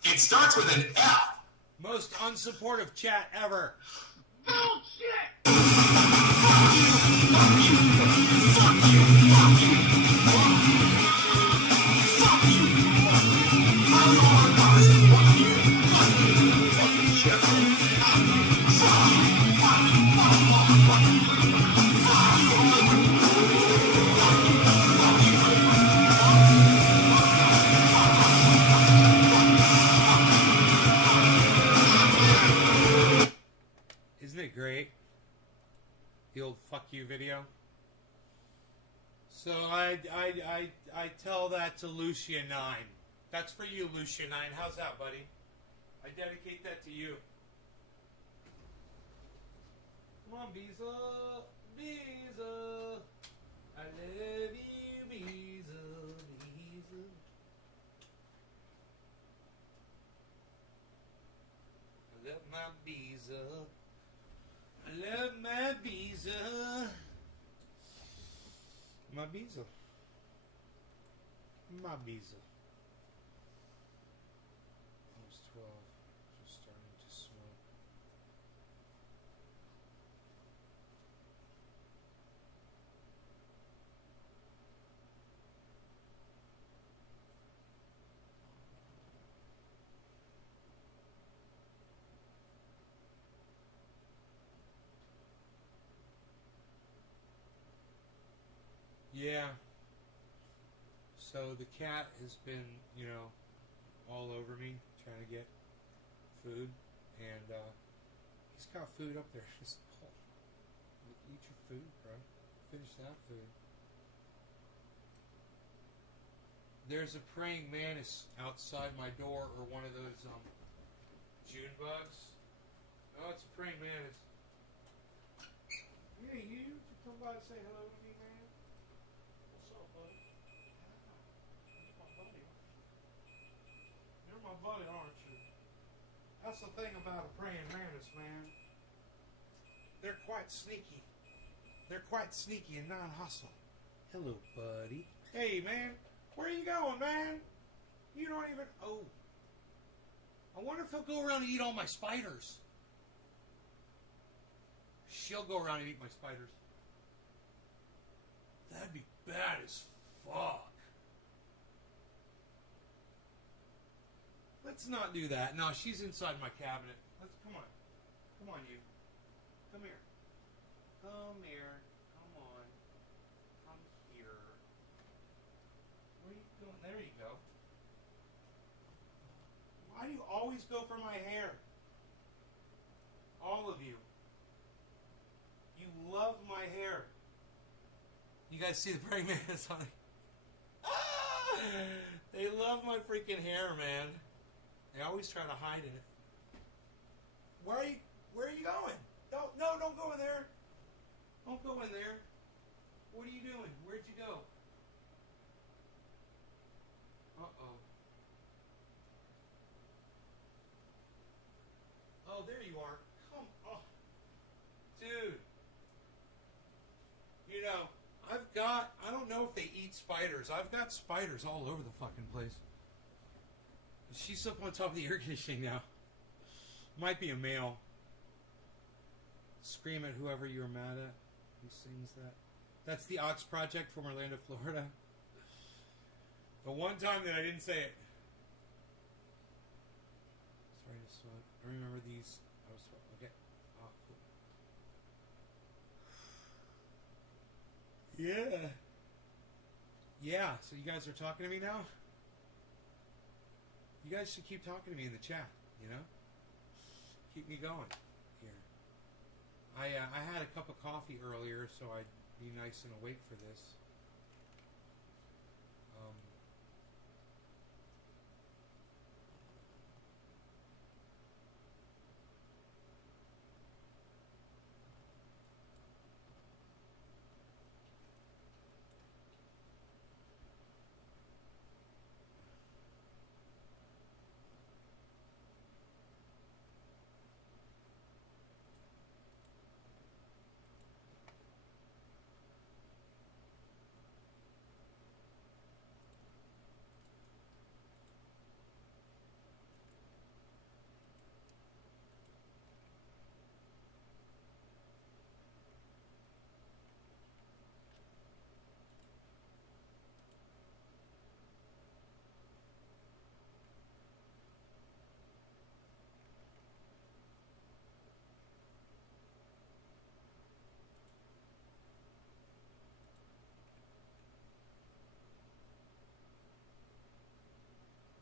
It starts with an F. Most unsupportive chat ever. Fuck you. go. So I tell that to Lucia 9. That's for you, Lucia 9. How's that, buddy? I dedicate that to you. Come on, Beezel. Beezel. I love you, Beezel. Beezel. I love my Beezel. I love my Beezel. My Beezel. My Beezel. Almost 12. Just starting to smoke. Yeah. So the cat has been, you know, all over me trying to get food, and he's got food up there. Just pull. Eat your food, bro. Finish that food. There's a praying mantis outside my door, or one of those June bugs. Oh, it's a praying mantis. Hey, you come by and say hello to me, man. What's up, buddy? You're my buddy. You're my buddy, aren't you? That's the thing about a praying mantis, man. They're quite sneaky. They're quite sneaky and non-hostile. Hello, buddy. Hey, man. Where are you going, man? You don't even... Oh. I wonder if he'll go around and eat all my spiders. She'll go around and eat my spiders. That'd be bad as fuck. Let's not do that. No, she's inside my cabinet. Let's... Come on. Come on, you. Come here. Come here. Come on. Come here. Where are you going? There you go. Why do you always go for my hair? All of you. You love my hair. You guys see the praying mantis on it? Ah! They love my freaking hair, man. They always try to hide in it. Where are you going? Don't go in there. Don't go in there. What are you doing? Where'd you go? Uh-oh. Oh, there you are. Come on. Dude. You know, I don't know if they eat spiders. I've got spiders all over the fucking place. She's up on top of the air conditioning now. Might be a male. Scream at whoever you're mad at. Who sings that? That's the Ox Project from Orlando, Florida. The one time that I didn't say it. Sorry to smoke. I remember these. I was okay. Oh, cool. Yeah. Yeah. So you guys are talking to me now? You guys should keep talking to me in the chat. You know, keep me going here. I had a cup of coffee earlier, so I'd be nice and awake for this.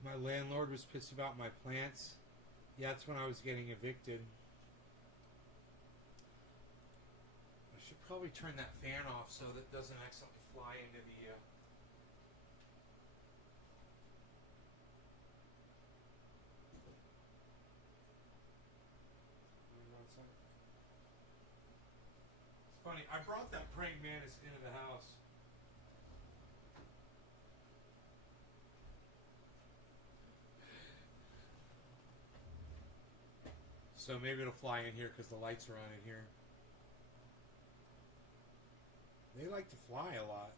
My landlord was pissed about my plants. Yeah, that's when I was getting evicted. should probably turn that fan off so that it doesn't accidentally fly into the... It's funny, I brought that praying mantis into the house. So maybe it'll fly in here because the lights are on in here. They like to fly a lot.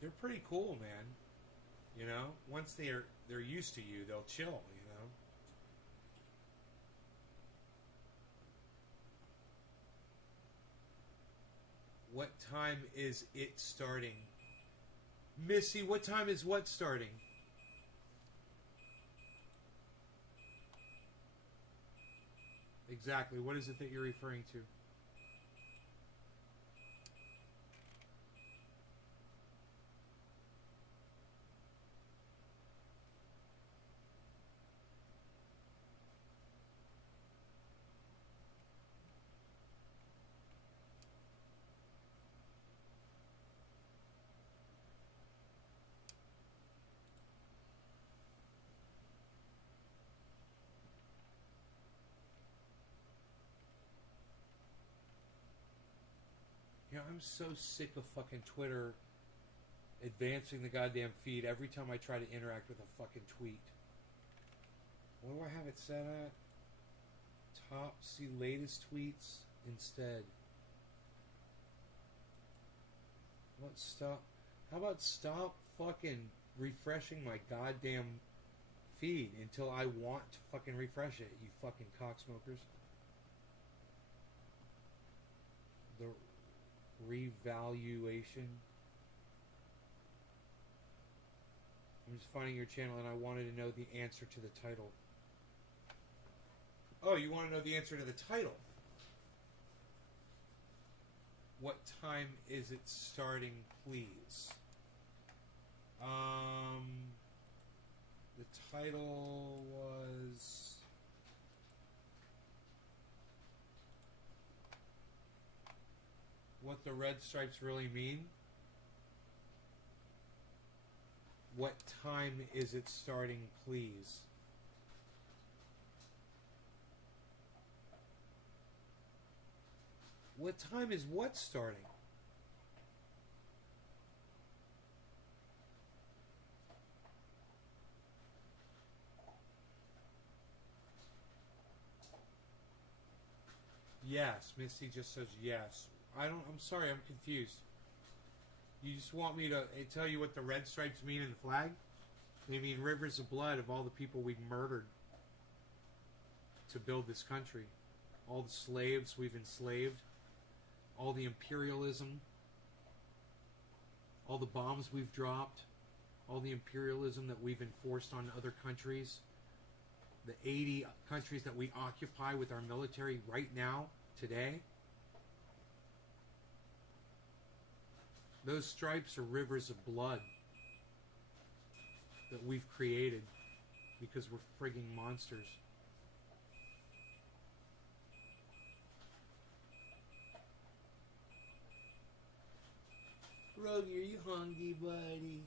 They're pretty cool, man. You know, once they're used to you, they'll chill, you know. What time is it starting? Missy, what time is what starting? Exactly. What is it that you're referring to? You know, I'm so sick of fucking Twitter advancing the goddamn feed every time I try to interact with a fucking tweet. What do I have it set at? Top, see latest tweets instead. What stop? How about stop fucking refreshing my goddamn feed until I want to fucking refresh it, you fucking cocksmokers. The revaluation. I'm just finding your channel and I wanted to know the answer to the title. Oh, you want to know the answer to the title? What time is it starting, please? The title was... What the red stripes really mean? What time is it starting, please? What time is what starting? Yes, Misty just says yes. I'm sorry, I'm confused. You just want me to tell you what the red stripes mean in the flag? They mean rivers of blood of all the people we've murdered to build this country. All the slaves we've enslaved. All the imperialism. All the bombs we've dropped. All the imperialism that we've enforced on other countries. The 80 countries that we occupy with our military right now, today. Those stripes are rivers of blood that we've created because we're frigging monsters. Roger, you hungry, buddy?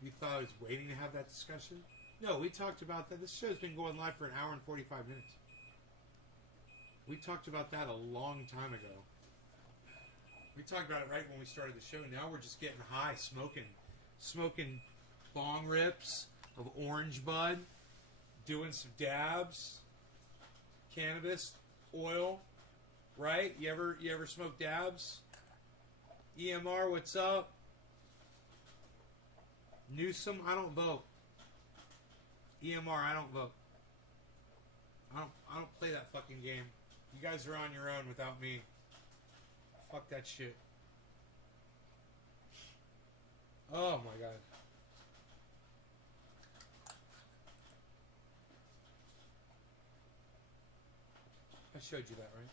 You thought I was waiting to have that discussion? No, we talked about that. This show's been going live for an hour and 45 minutes. We talked about that a long time ago. We talked about it right when we started the show. Now we're just getting high, smoking bong rips of orange bud, doing some dabs, cannabis, oil, right? You ever smoke dabs? EMR, what's up? Newsom, I don't vote. EMR, I don't vote. I don't play that fucking game. You guys are on your own without me. Fuck that shit. Oh my god. I showed you that, right?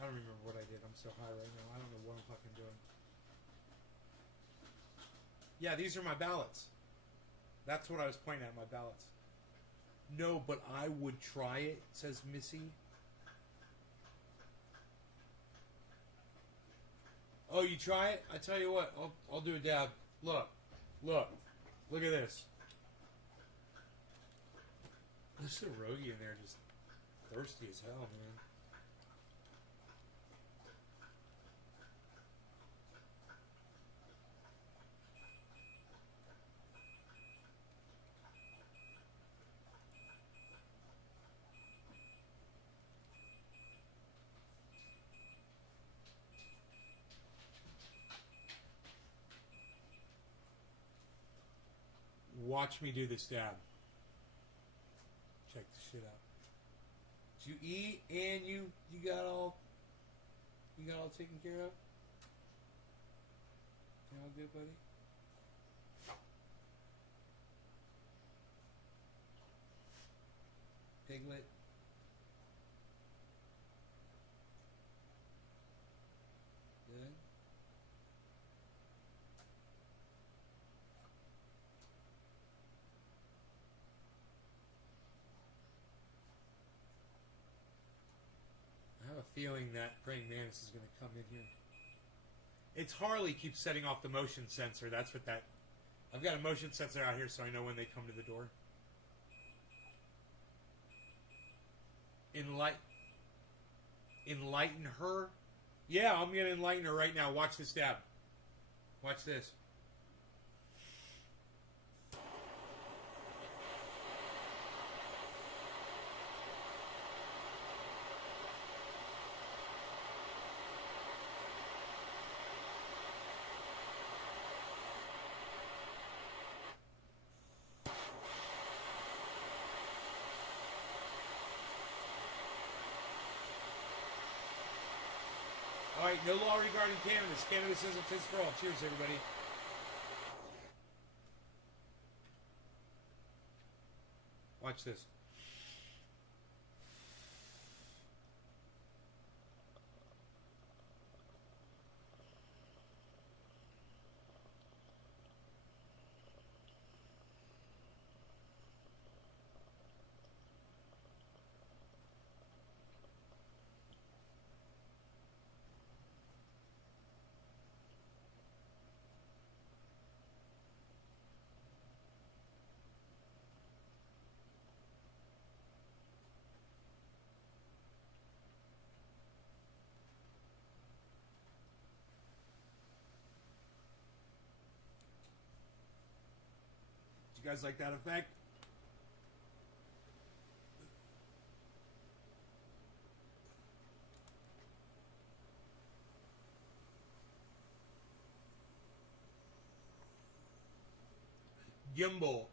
I don't remember what I did. I'm so high right now. I don't know what I'm fucking doing. Yeah, these are my ballots. That's what I was pointing at, my ballots. No, but I would try it, says Missy. Oh, you try it? I tell you what, I'll do a dab. Look at this. There's a Rogie in there just thirsty as hell, man. Watch me do this dab. Check this shit out. Did you eat and you got all taken care of? You all good, buddy? Piglet. Good. I have a feeling that praying mantis is going to come in here. It's Harley keeps setting off the motion sensor. That's what that... I've got a motion sensor out here so I know when they come to the door. Enlighten her? Yeah, I'm going to enlighten her right now. Watch this dab. Watch this. All right, no law regarding cannabis. Cannabis isn't fits for all. Cheers, everybody. Watch this. You guys like that effect? Gimbal.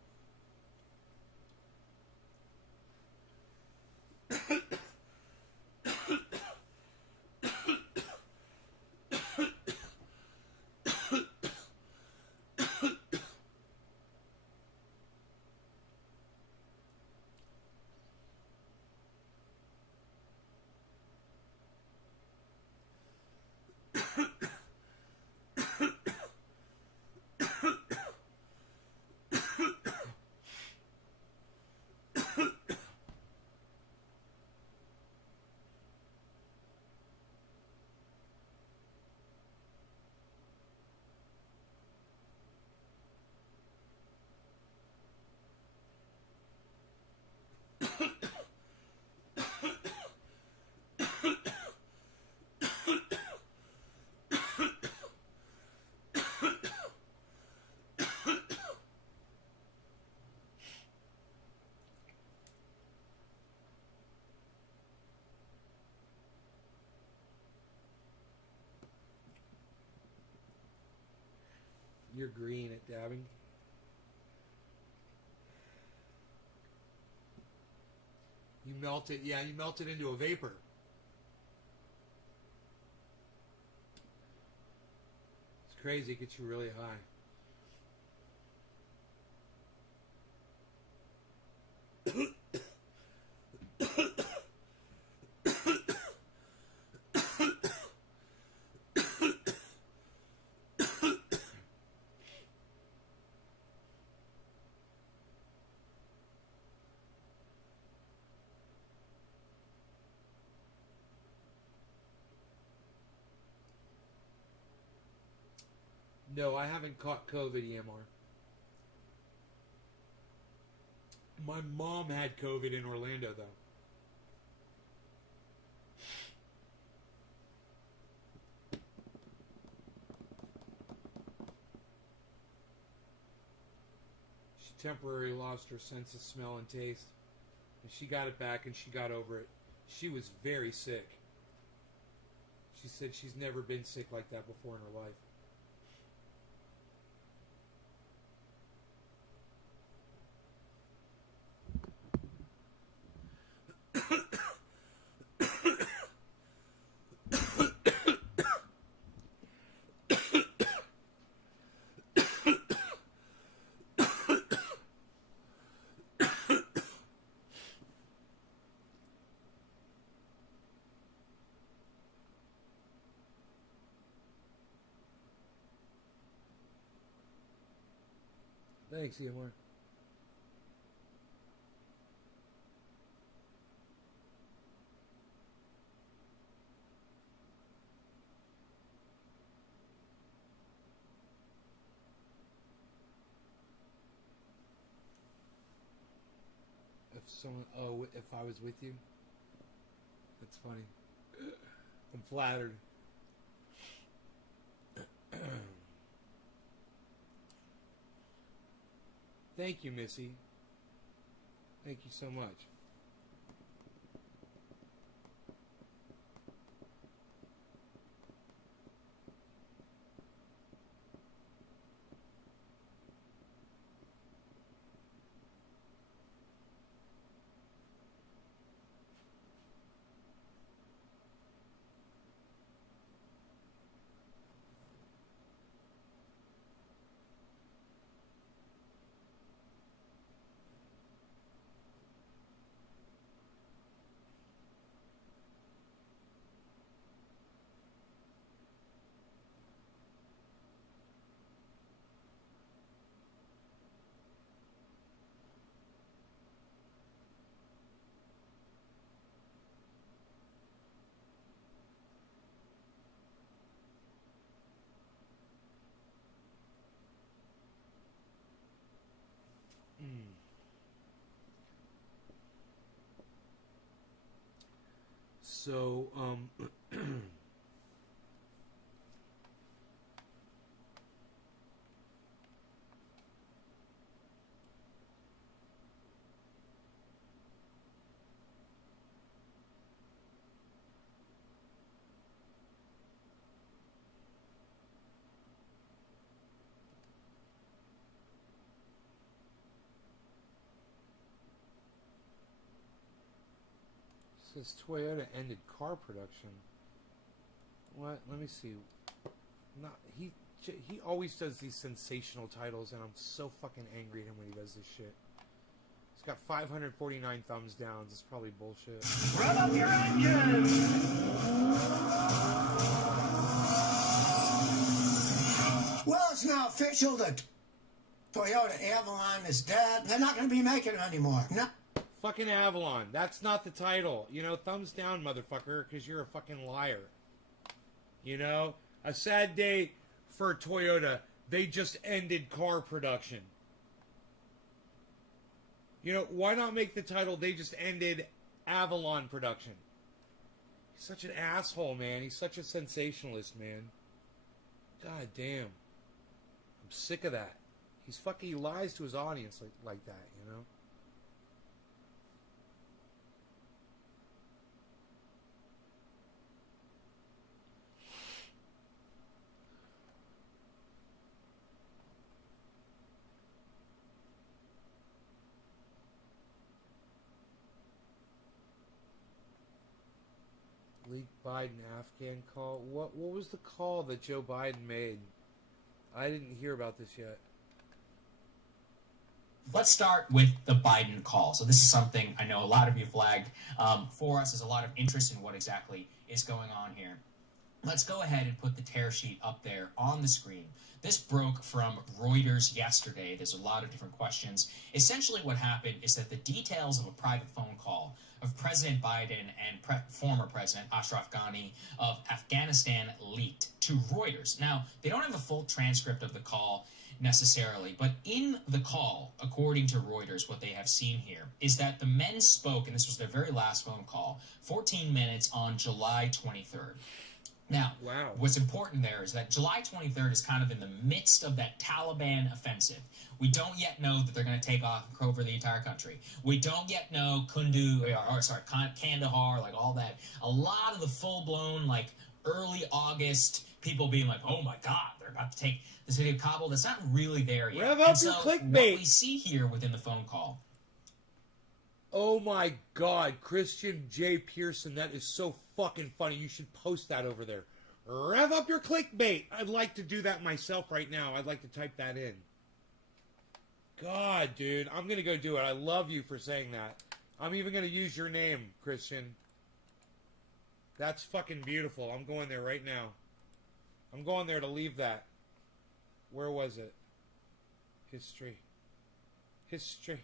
You're green at dabbing. You melt it, yeah, you melt it into a vapor. It's crazy, it gets you really high. No, I haven't caught COVID, EMR. My mom had COVID in Orlando, though. She temporarily lost her sense of smell and taste. And she got it back and she got over it. She was very sick. She said she's never been sick like that before in her life. Thanks, EMR. If I was with you? That's funny. I'm flattered. Thank you, Missy. Thank you so much. So, says Toyota ended car production. What? Let me see. Not he always does these sensational titles, and I'm so fucking angry at him when he does this shit. He's got 549 thumbs downs. It's probably bullshit. Rev up your engines! Well, it's now official that Toyota Avalon is dead. They're not going to be making it anymore. No. Fucking Avalon. That's not the title. You know, thumbs down, motherfucker, because you're a fucking liar. You know? A sad day for Toyota. They just ended car production. You know, why not make the title, they just ended Avalon production? He's such an asshole, man. He's such a sensationalist, man. God damn. I'm sick of that. He lies to his audience like that, you know? Leaked Biden Afghan call. What was the call that Joe Biden made? I didn't hear about this yet. Let's start with the Biden call. So this is something I know a lot of you flagged for us. There's a lot of interest in what exactly is going on here. let's go ahead and put the tear sheet up there on the screen. This broke from Reuters yesterday. There's a lot of different questions. Essentially what happened is that the details of a private phone call of President Biden and former President Ashraf Ghani of Afghanistan leaked to Reuters. Now, they don't have a full transcript of the call necessarily, but in the call, according to Reuters, what they have seen here is that the men spoke, and this was their very last phone call, 14 minutes on July 23rd. Now, what's important there is that July 23rd is kind of in the midst of that Taliban offensive. We don't yet know that they're going to take off and cover the entire country. We don't yet know Kandahar, like all that. A lot of the full-blown, like, early August people being like, oh my God, they're about to take the city of Kabul. That's not really there yet. Rev up your clickbait. What we see here within the phone call. Oh my God, Christian J. Pearson, that is so fucking funny. You should post that over there. Rev up your clickbait. I'd like to do that myself right now. I'd like to type that in. God, dude, I'm going to go do it. I love you for saying that. I'm even going to use your name, Christian. That's fucking beautiful. I'm going there right now. I'm going there to leave that. Where was it? History. History.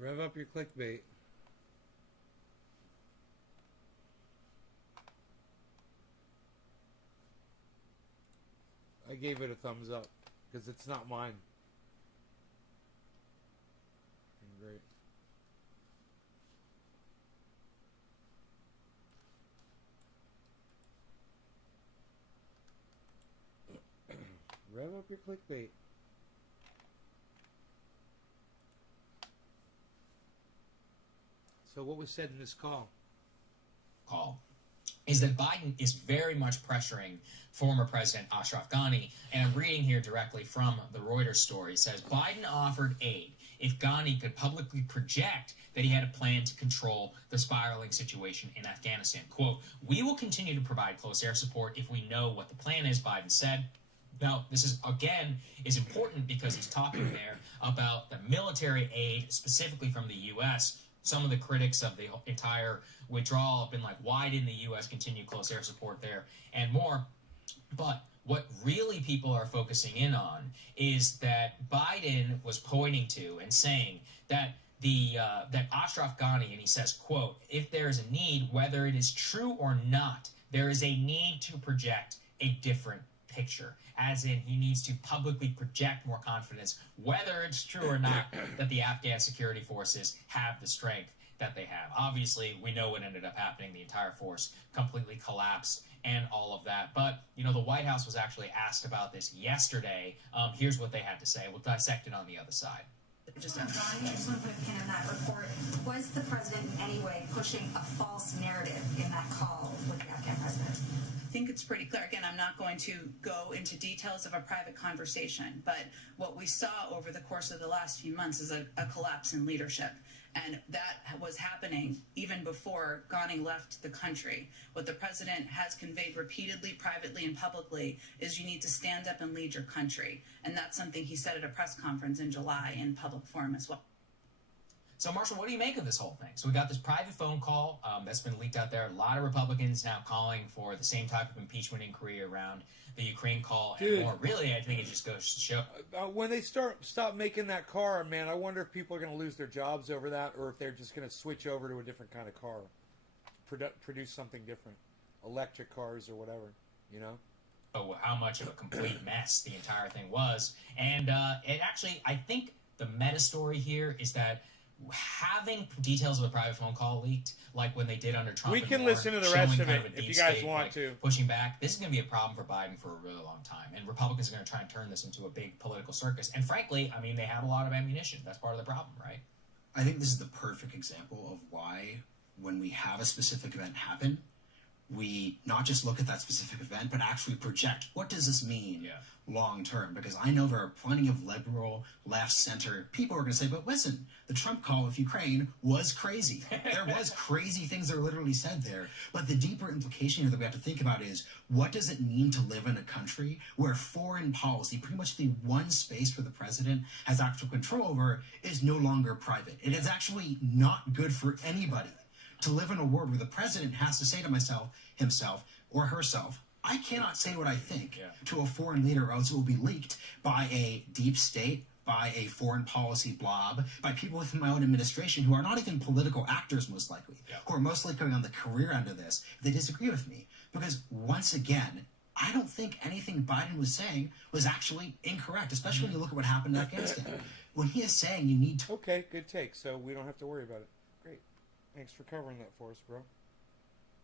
Rev up your clickbait. I gave it a thumbs up because it's not mine. Great. Rev up your clickbait. So what was said in this call? Is that Biden is very much pressuring former President Ashraf Ghani, and I'm reading here directly from the Reuters story. It says, Biden offered aid if Ghani could publicly project that he had a plan to control the spiraling situation in Afghanistan. Quote, we will continue to provide close air support if we know what the plan is, Biden said. Now, this is, again, is important because he's talking there about the military aid, specifically from the U.S., Some of the critics of the entire withdrawal have been like, why didn't the U.S. continue close air support there and more? But what really people are focusing in on is that Biden was pointing to and saying that that Ashraf Ghani, and he says, quote, if there is a need, whether it is true or not, there is a need to project a different picture, as in he needs to publicly project more confidence, whether it's true or not, that the Afghan security forces have the strength that they have. Obviously, we know what ended up happening. The entire force completely collapsed and all of that. But, you know, the White House was actually asked about this yesterday. Here's what they had to say. We'll dissect it on the other side. I just want to put a pin in that report. Was the president in any way pushing a false narrative in that call with the Afghan president? I think it's pretty clear. Again, I'm not going to go into details of a private conversation, but what we saw over the course of the last few months is a collapse in leadership. And that was happening even before Ghani left the country. What the president has conveyed repeatedly, privately, and publicly is you need to stand up and lead your country. And that's something he said at a press conference in July in public forum as well. So, Marshall, what do you make of this whole thing? So we got this private phone call that's been leaked out there. A lot of Republicans now calling for the same type of impeachment inquiry around the Ukraine call and more. Really, I think it just goes to show. When they stop making that car, man, I wonder if people are going to lose their jobs over that, or if they're just going to switch over to a different kind of car, produce something different, electric cars or whatever, you know? Oh, how much of a complete mess the entire thing was. And it actually, I think the meta story here is that having details of the private phone call leaked, like when they did under Trump, we can listen to the rest of it if you guys want to. Pushing back, this is going to be a problem for Biden for a really long time, and Republicans are going to try and turn this into a big political circus. And frankly, I mean, they have a lot of ammunition. That's part of the problem, right? I think this is the perfect example of why, when we have a specific event happen, we not just look at that specific event, but actually project what does this mean long term? Because I know there are plenty of liberal, left, center people who are going to say, but listen, the Trump call of Ukraine was crazy. There was crazy things that are literally said there. But the deeper implication here that we have to think about is, what does it mean to live in a country where foreign policy, pretty much the one space where the president has actual control over, is no longer private? It is actually not good for anybody to live in a world where the president has to say to himself or herself, I cannot say what I think to a foreign leader, or else it will be leaked by a deep state, by a foreign policy blob, by people within my own administration who are not even political actors, most likely, who are most likely on the career end of this. They disagree with me. Because once again, I don't think anything Biden was saying was actually incorrect, especially when you look at what happened in Afghanistan. When he is saying you need to... Okay, good take. So we don't have to worry about it. Great. Thanks for covering that for us, bro.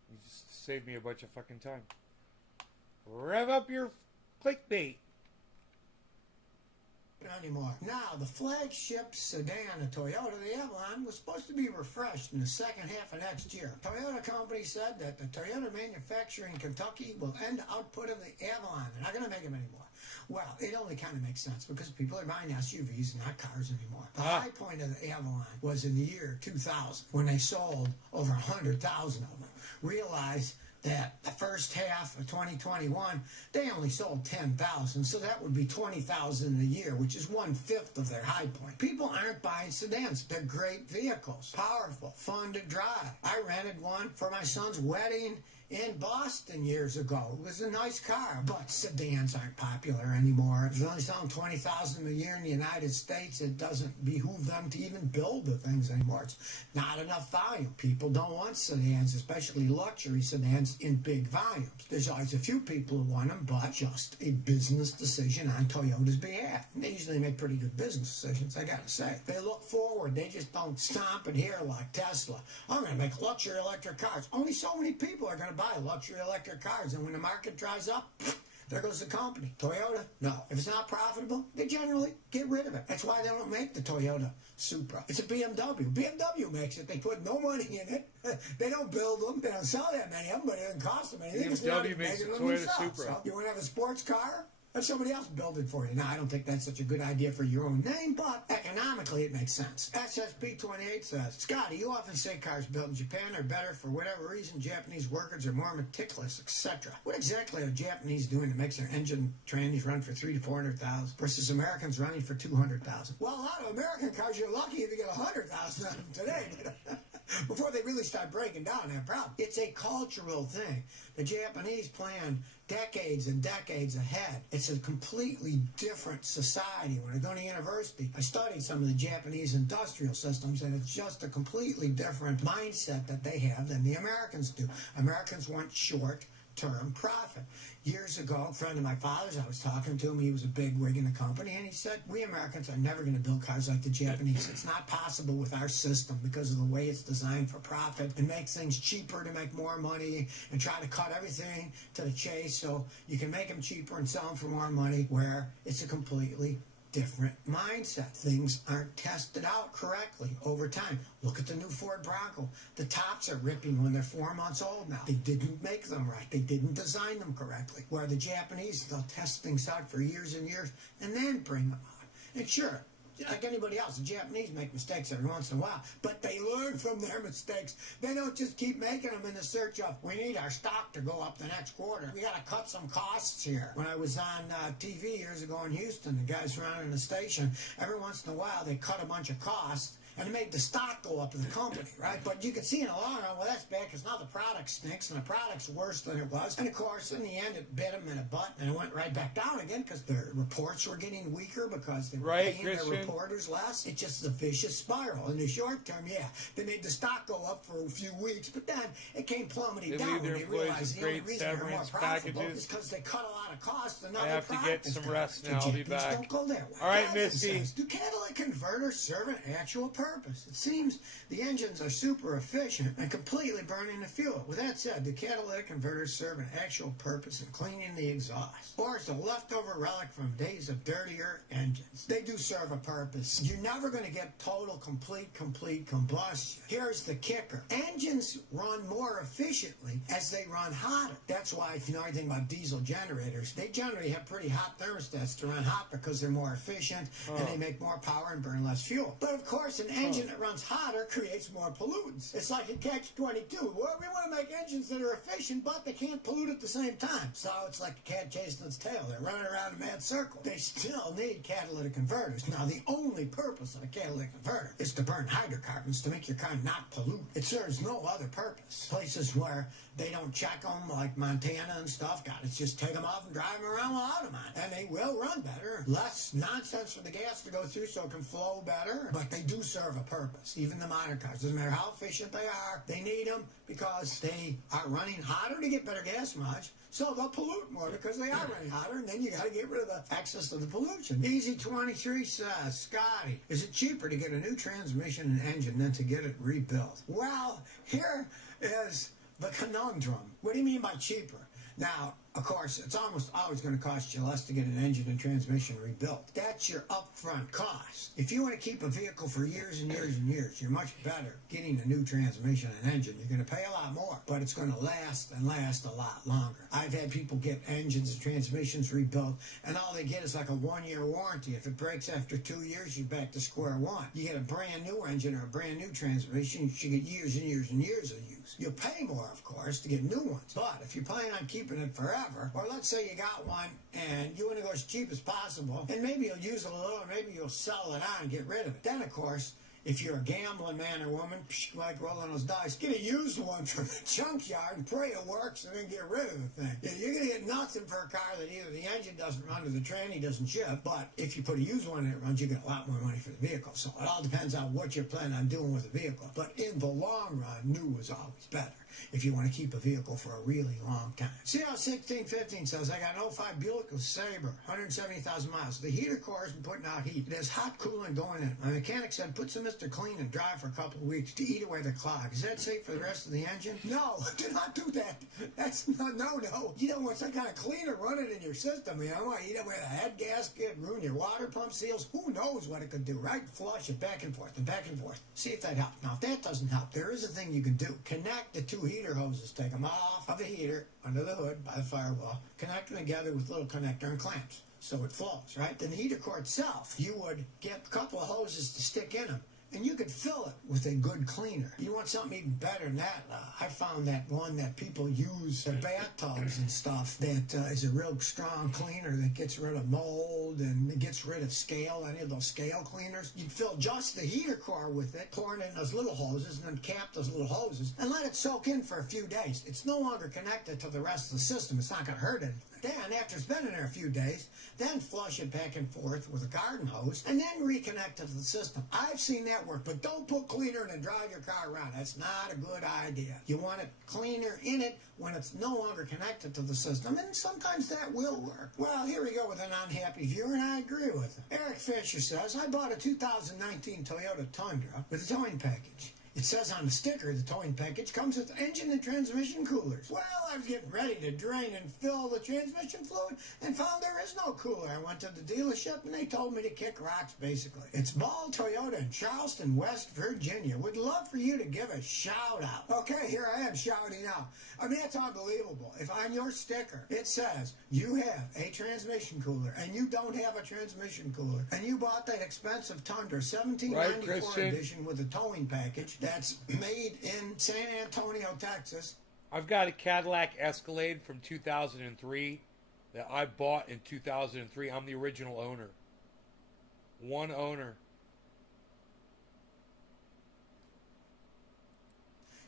You just saved me a bunch of fucking time. Rev up your clickbait. Anymore. Now, the flagship sedan of Toyota, the Avalon, was supposed to be refreshed in the second half of next year. Toyota company said that the Toyota manufacturer in Kentucky will end output of the Avalon. They're not going to make them anymore. Well, it only kind of makes sense because people are buying SUVs, not cars anymore. The high point of the Avalon was in the year 2000 when they sold over 100,000 of them. Realize that the first half of 2021, they only sold 10,000, so that would be 20,000 a year, which is 1/5 of their high point. People aren't buying sedans. They're great vehicles, powerful, fun to drive. I rented one for my son's wedding in Boston years ago. It was a nice car, but sedans aren't popular anymore. If they're only selling 20,000 a year in the United States, it doesn't behoove them to even build the things anymore. It's not enough volume. People don't want sedans, especially luxury sedans, in big volumes. There's always a few people who want them, but just a business decision on Toyota's behalf. And they usually make pretty good business decisions, I gotta say. They look forward. They just don't stomp it here like Tesla. I'm gonna make luxury electric cars. Only so many people are gonna buy luxury electric cars, and when the market dries up, there goes the company. Toyota, no. If it's not profitable, they generally get rid of it. That's why they don't make the Toyota Supra. It's a BMW. BMW makes it. They put no money in it. They don't build them. They don't sell that many of them, but it doesn't cost them anything. BMW makes a Toyota Supra. So you want to have a sports car? Let somebody else build it for you. Now, I don't think that's such a good idea for your own name, but economically it makes sense. SSP28 says, Scotty, you often say cars built in Japan are better for whatever reason. Japanese workers are more meticulous, etc. What exactly are Japanese doing to make their engine trannies run for $300,000 to $400,000 versus Americans running for $200,000? Well, a lot of American cars, you're lucky if you get $100,000 out of them today. Before they really start breaking down, that problem. It's a cultural thing. The Japanese plan decades and decades ahead. It's a completely different society. When I go to university, I studied some of the Japanese industrial systems, and it's just a completely different mindset that they have than the Americans do. Americans want short-term profit. Years ago, a friend of my father's, I was talking to him, he was a big wig in the company, and he said, we Americans are never going to build cars like the Japanese. It's not possible with our system because of the way it's designed for profit. It makes things cheaper to make more money and try to cut everything to the chase so you can make them cheaper and sell them for more money, where it's a completely different mindset. Things aren't tested out correctly over time. Look at the new Ford Bronco. The tops are ripping when they're 4 months old now. They didn't make them right. They didn't design them correctly. Where the Japanese, they'll test things out for years and years and then bring them out. And sure, like anybody else, the Japanese make mistakes every once in a while, but they learn from their mistakes. They don't just keep making them in the search of, we need our stock to go up the next quarter. We got to cut some costs here. When I was on TV years ago in Houston, the guys running the station, every once in a while they cut a bunch of costs, and it made the stock go up of the company, right? But you can see in the long run, well, that's bad because now the product stinks and the product's worse than it was. And of course, in the end, it bit them in the butt and it went right back down again because their reports were getting weaker because they were paying their reporters less. It's just a vicious spiral. In the short term, yeah, they made the stock go up for a few weeks, but then it came plummeting down when they realized the only reason they're more profitable is because they cut a lot of costs and now I have to get some rest now. I'll be back. Don't go there. All right, Misty. Do catalytic converters serve an actual purpose? purpose. It seems the engines are super efficient and completely burning the fuel. With that said, the catalytic converters serve an actual purpose in cleaning the exhaust, or it's a leftover relic from days of dirtier engines. They do serve a purpose. You're never going to get total, complete combustion. Here's the kicker. Engines run more efficiently as they run hotter. That's why, if you know anything about diesel generators, they generally have pretty hot thermostats to run hot because they're more efficient and they make more power and burn less fuel. But of course, an engine that runs hotter creates more pollutants. It's like a catch-22. Well, we want to make engines that are efficient, but they can't pollute at the same time. So it's like a cat chasing its tail. They're running around in a mad circle. They still need catalytic converters. Now, the only purpose of a catalytic converter is to burn hydrocarbons to make your car not pollute. It serves no other purpose. Places where they don't check them, like Montana and stuff, God, it's just take them off and drive them around without them on. And they will run better. Less nonsense for the gas to go through so it can flow better. But they do serve a purpose. Even the modern cars, doesn't matter how efficient they are, they need them because they are running hotter to get better gas mileage. So they'll pollute more because they are running hotter, and then you got to get rid of the excess of the pollution. Easy23 says, Scotty, is it cheaper to get a new transmission and engine than to get it rebuilt? Well, here is the conundrum. What do you mean by cheaper? Now, of course, it's almost always going to cost you less to get an engine and transmission rebuilt. That's your upfront cost. If you want to keep a vehicle for years and years and years, you're much better getting a new transmission and engine. You're going to pay a lot more, but it's going to last and last a lot longer. I've had people get engines and transmissions rebuilt, and all they get is like a 1-year warranty. If it breaks after 2 years, you're back to square one. You get a brand new engine or a brand new transmission, you should get years and years and years of use. You'll pay more, of course, to get new ones, but if you're planning on keeping it forever, or let's say you got one and you want to go as cheap as possible, and maybe you'll use it a little, or maybe you'll sell it on and get rid of it. Then, of course, if you're a gambling man or woman, like rolling those dice, get a used one from the junkyard and pray it works and then get rid of the thing. You're going to get nothing for a car that either the engine doesn't run or the tranny doesn't shift, but if you put a used one in it runs, you get a lot more money for the vehicle. So it all depends on what you're planning on doing with the vehicle. But in the long run, new is always better if you want to keep a vehicle for a really long time. See how 1615 says, I got an 05 Buick Sabre, 170,000 miles. The heater core isn't putting out heat. It has hot coolant going in. My mechanic said, put some Mr. Clean and dry for a couple of weeks to eat away the clog. Is that safe for the rest of the engine? No, do not do that. That's no. You don't want some kind of cleaner running in your system. You don't want to eat away the head gasket, ruin your water pump seals. Who knows what it could do, right? Flush it back and forth and back and forth. See if that helps. Now, if that doesn't help, there is a thing you can do. Connect the two heater hoses. Take them off of the heater under the hood by the firewall. Connect them together with little connector and clamps so it flows, right? Then the heater core itself, you would get a couple of hoses to stick in them, and you could fill it with a good cleaner. You want something even better than that? I found that one that people use in bathtubs and stuff that is a real strong cleaner that gets rid of mold and it gets rid of scale, any of those scale cleaners. You'd fill just the heater core with it, pour it in those little hoses, and then cap those little hoses, and let it soak in for a few days. It's no longer connected to the rest of the system. It's not going to hurt anything. Then, after it's been in there a few days, then flush it back and forth with a garden hose, and then reconnect it to the system. I've seen that work, but don't put cleaner in and drive your car around. That's not a good idea. You want it cleaner in it when it's no longer connected to the system, and sometimes that will work. Well, here we go with an unhappy viewer, and I agree with him. Eric Fisher says, I bought a 2019 Toyota Tundra with a towing package. It says on the sticker the towing package comes with engine and transmission coolers. Well, I was getting ready to drain and fill the transmission fluid and found there is no cooler. I went to the dealership and they told me to kick rocks, basically. It's Ball Toyota in Charleston, West Virginia. Would love for you to give a shout out. Okay, here I am shouting out. I mean, that's unbelievable. If on your sticker it says you have a transmission cooler and you don't have a transmission cooler and you bought that expensive Tundra 1794 edition with a towing package, that's made in San Antonio, Texas. I've got a Cadillac Escalade from 2003 that I bought in 2003. I'm the original owner. One owner.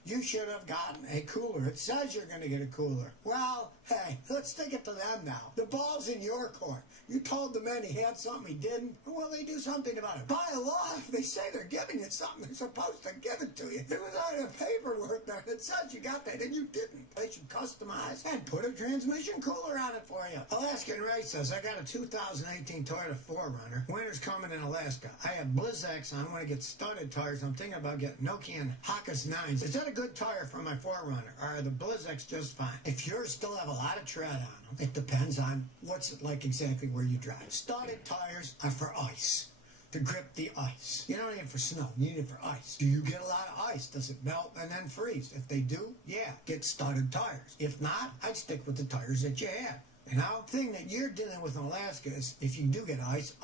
You should have gotten a cooler. It says you're going to get a cooler. Well, hey, let's take it to them now. The ball's in your court. You told the man he had something he didn't. Well, they do something about it. By law, they say they're giving giving you something. They're supposed to give it to you. It was on the paperwork there that says you got that, and you didn't. They should customize and put a transmission cooler on it for you. Alaskan Ray says, I got a 2018 Toyota 4Runner. Winter's coming in Alaska. I have Blizzaks on. When I get studded tires, I'm thinking about getting Nokian Hakas 9s. Is that a good tire for my 4Runner? Or are the Blizzaks just fine? If yours still have a lot of tread on them, it depends on what's it like exactly where you drive. Studded tires are for ice, to grip the ice. You don't need it for snow, you need it for ice. Do you get a lot of ice? Does it melt and then freeze? If they do, yeah, get studded tires. If not, I'd stick with the tires that you have. And now, the thing that you're dealing with in Alaska is if you do get ice,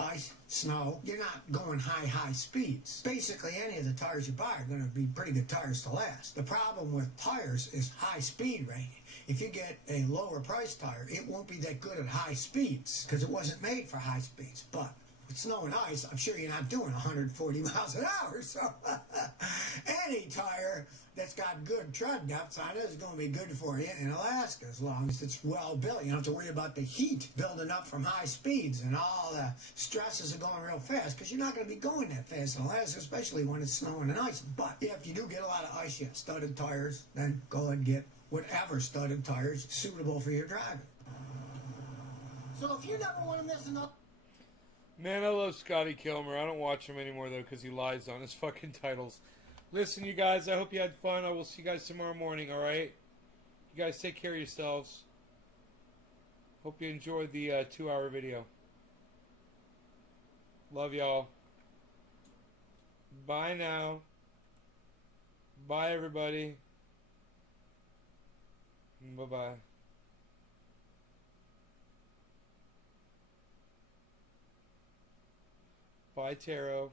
snow, you're not going high speeds. Basically, any of the tires you buy are going to be pretty good tires to last. The problem with tires is high speed rating. If you get a lower price tire, it won't be that good at high speeds because it wasn't made for high speeds. But with snow and ice, I'm sure you're not doing 140 miles an hour. So any tire that's got good tread depths on it is going to be good for you in Alaska as long as it's well built. You don't have to worry about the heat building up from high speeds and all the stresses are going real fast because you're not going to be going that fast in Alaska, especially when it's snowing and ice. But if you do get a lot of ice, you have studded tires, then go ahead and get whatever studded tires suitable for your driving. So if you never want to miss another... Man, I love Scotty Kilmer. I don't watch him anymore, though, because he lies on his fucking titles. Listen, you guys, I hope you had fun. I will see you guys tomorrow morning, alright? You guys take care of yourselves. Hope you enjoyed the 2-hour video. Love y'all. Bye now. Bye, everybody. Bye-bye. Bye, Taro.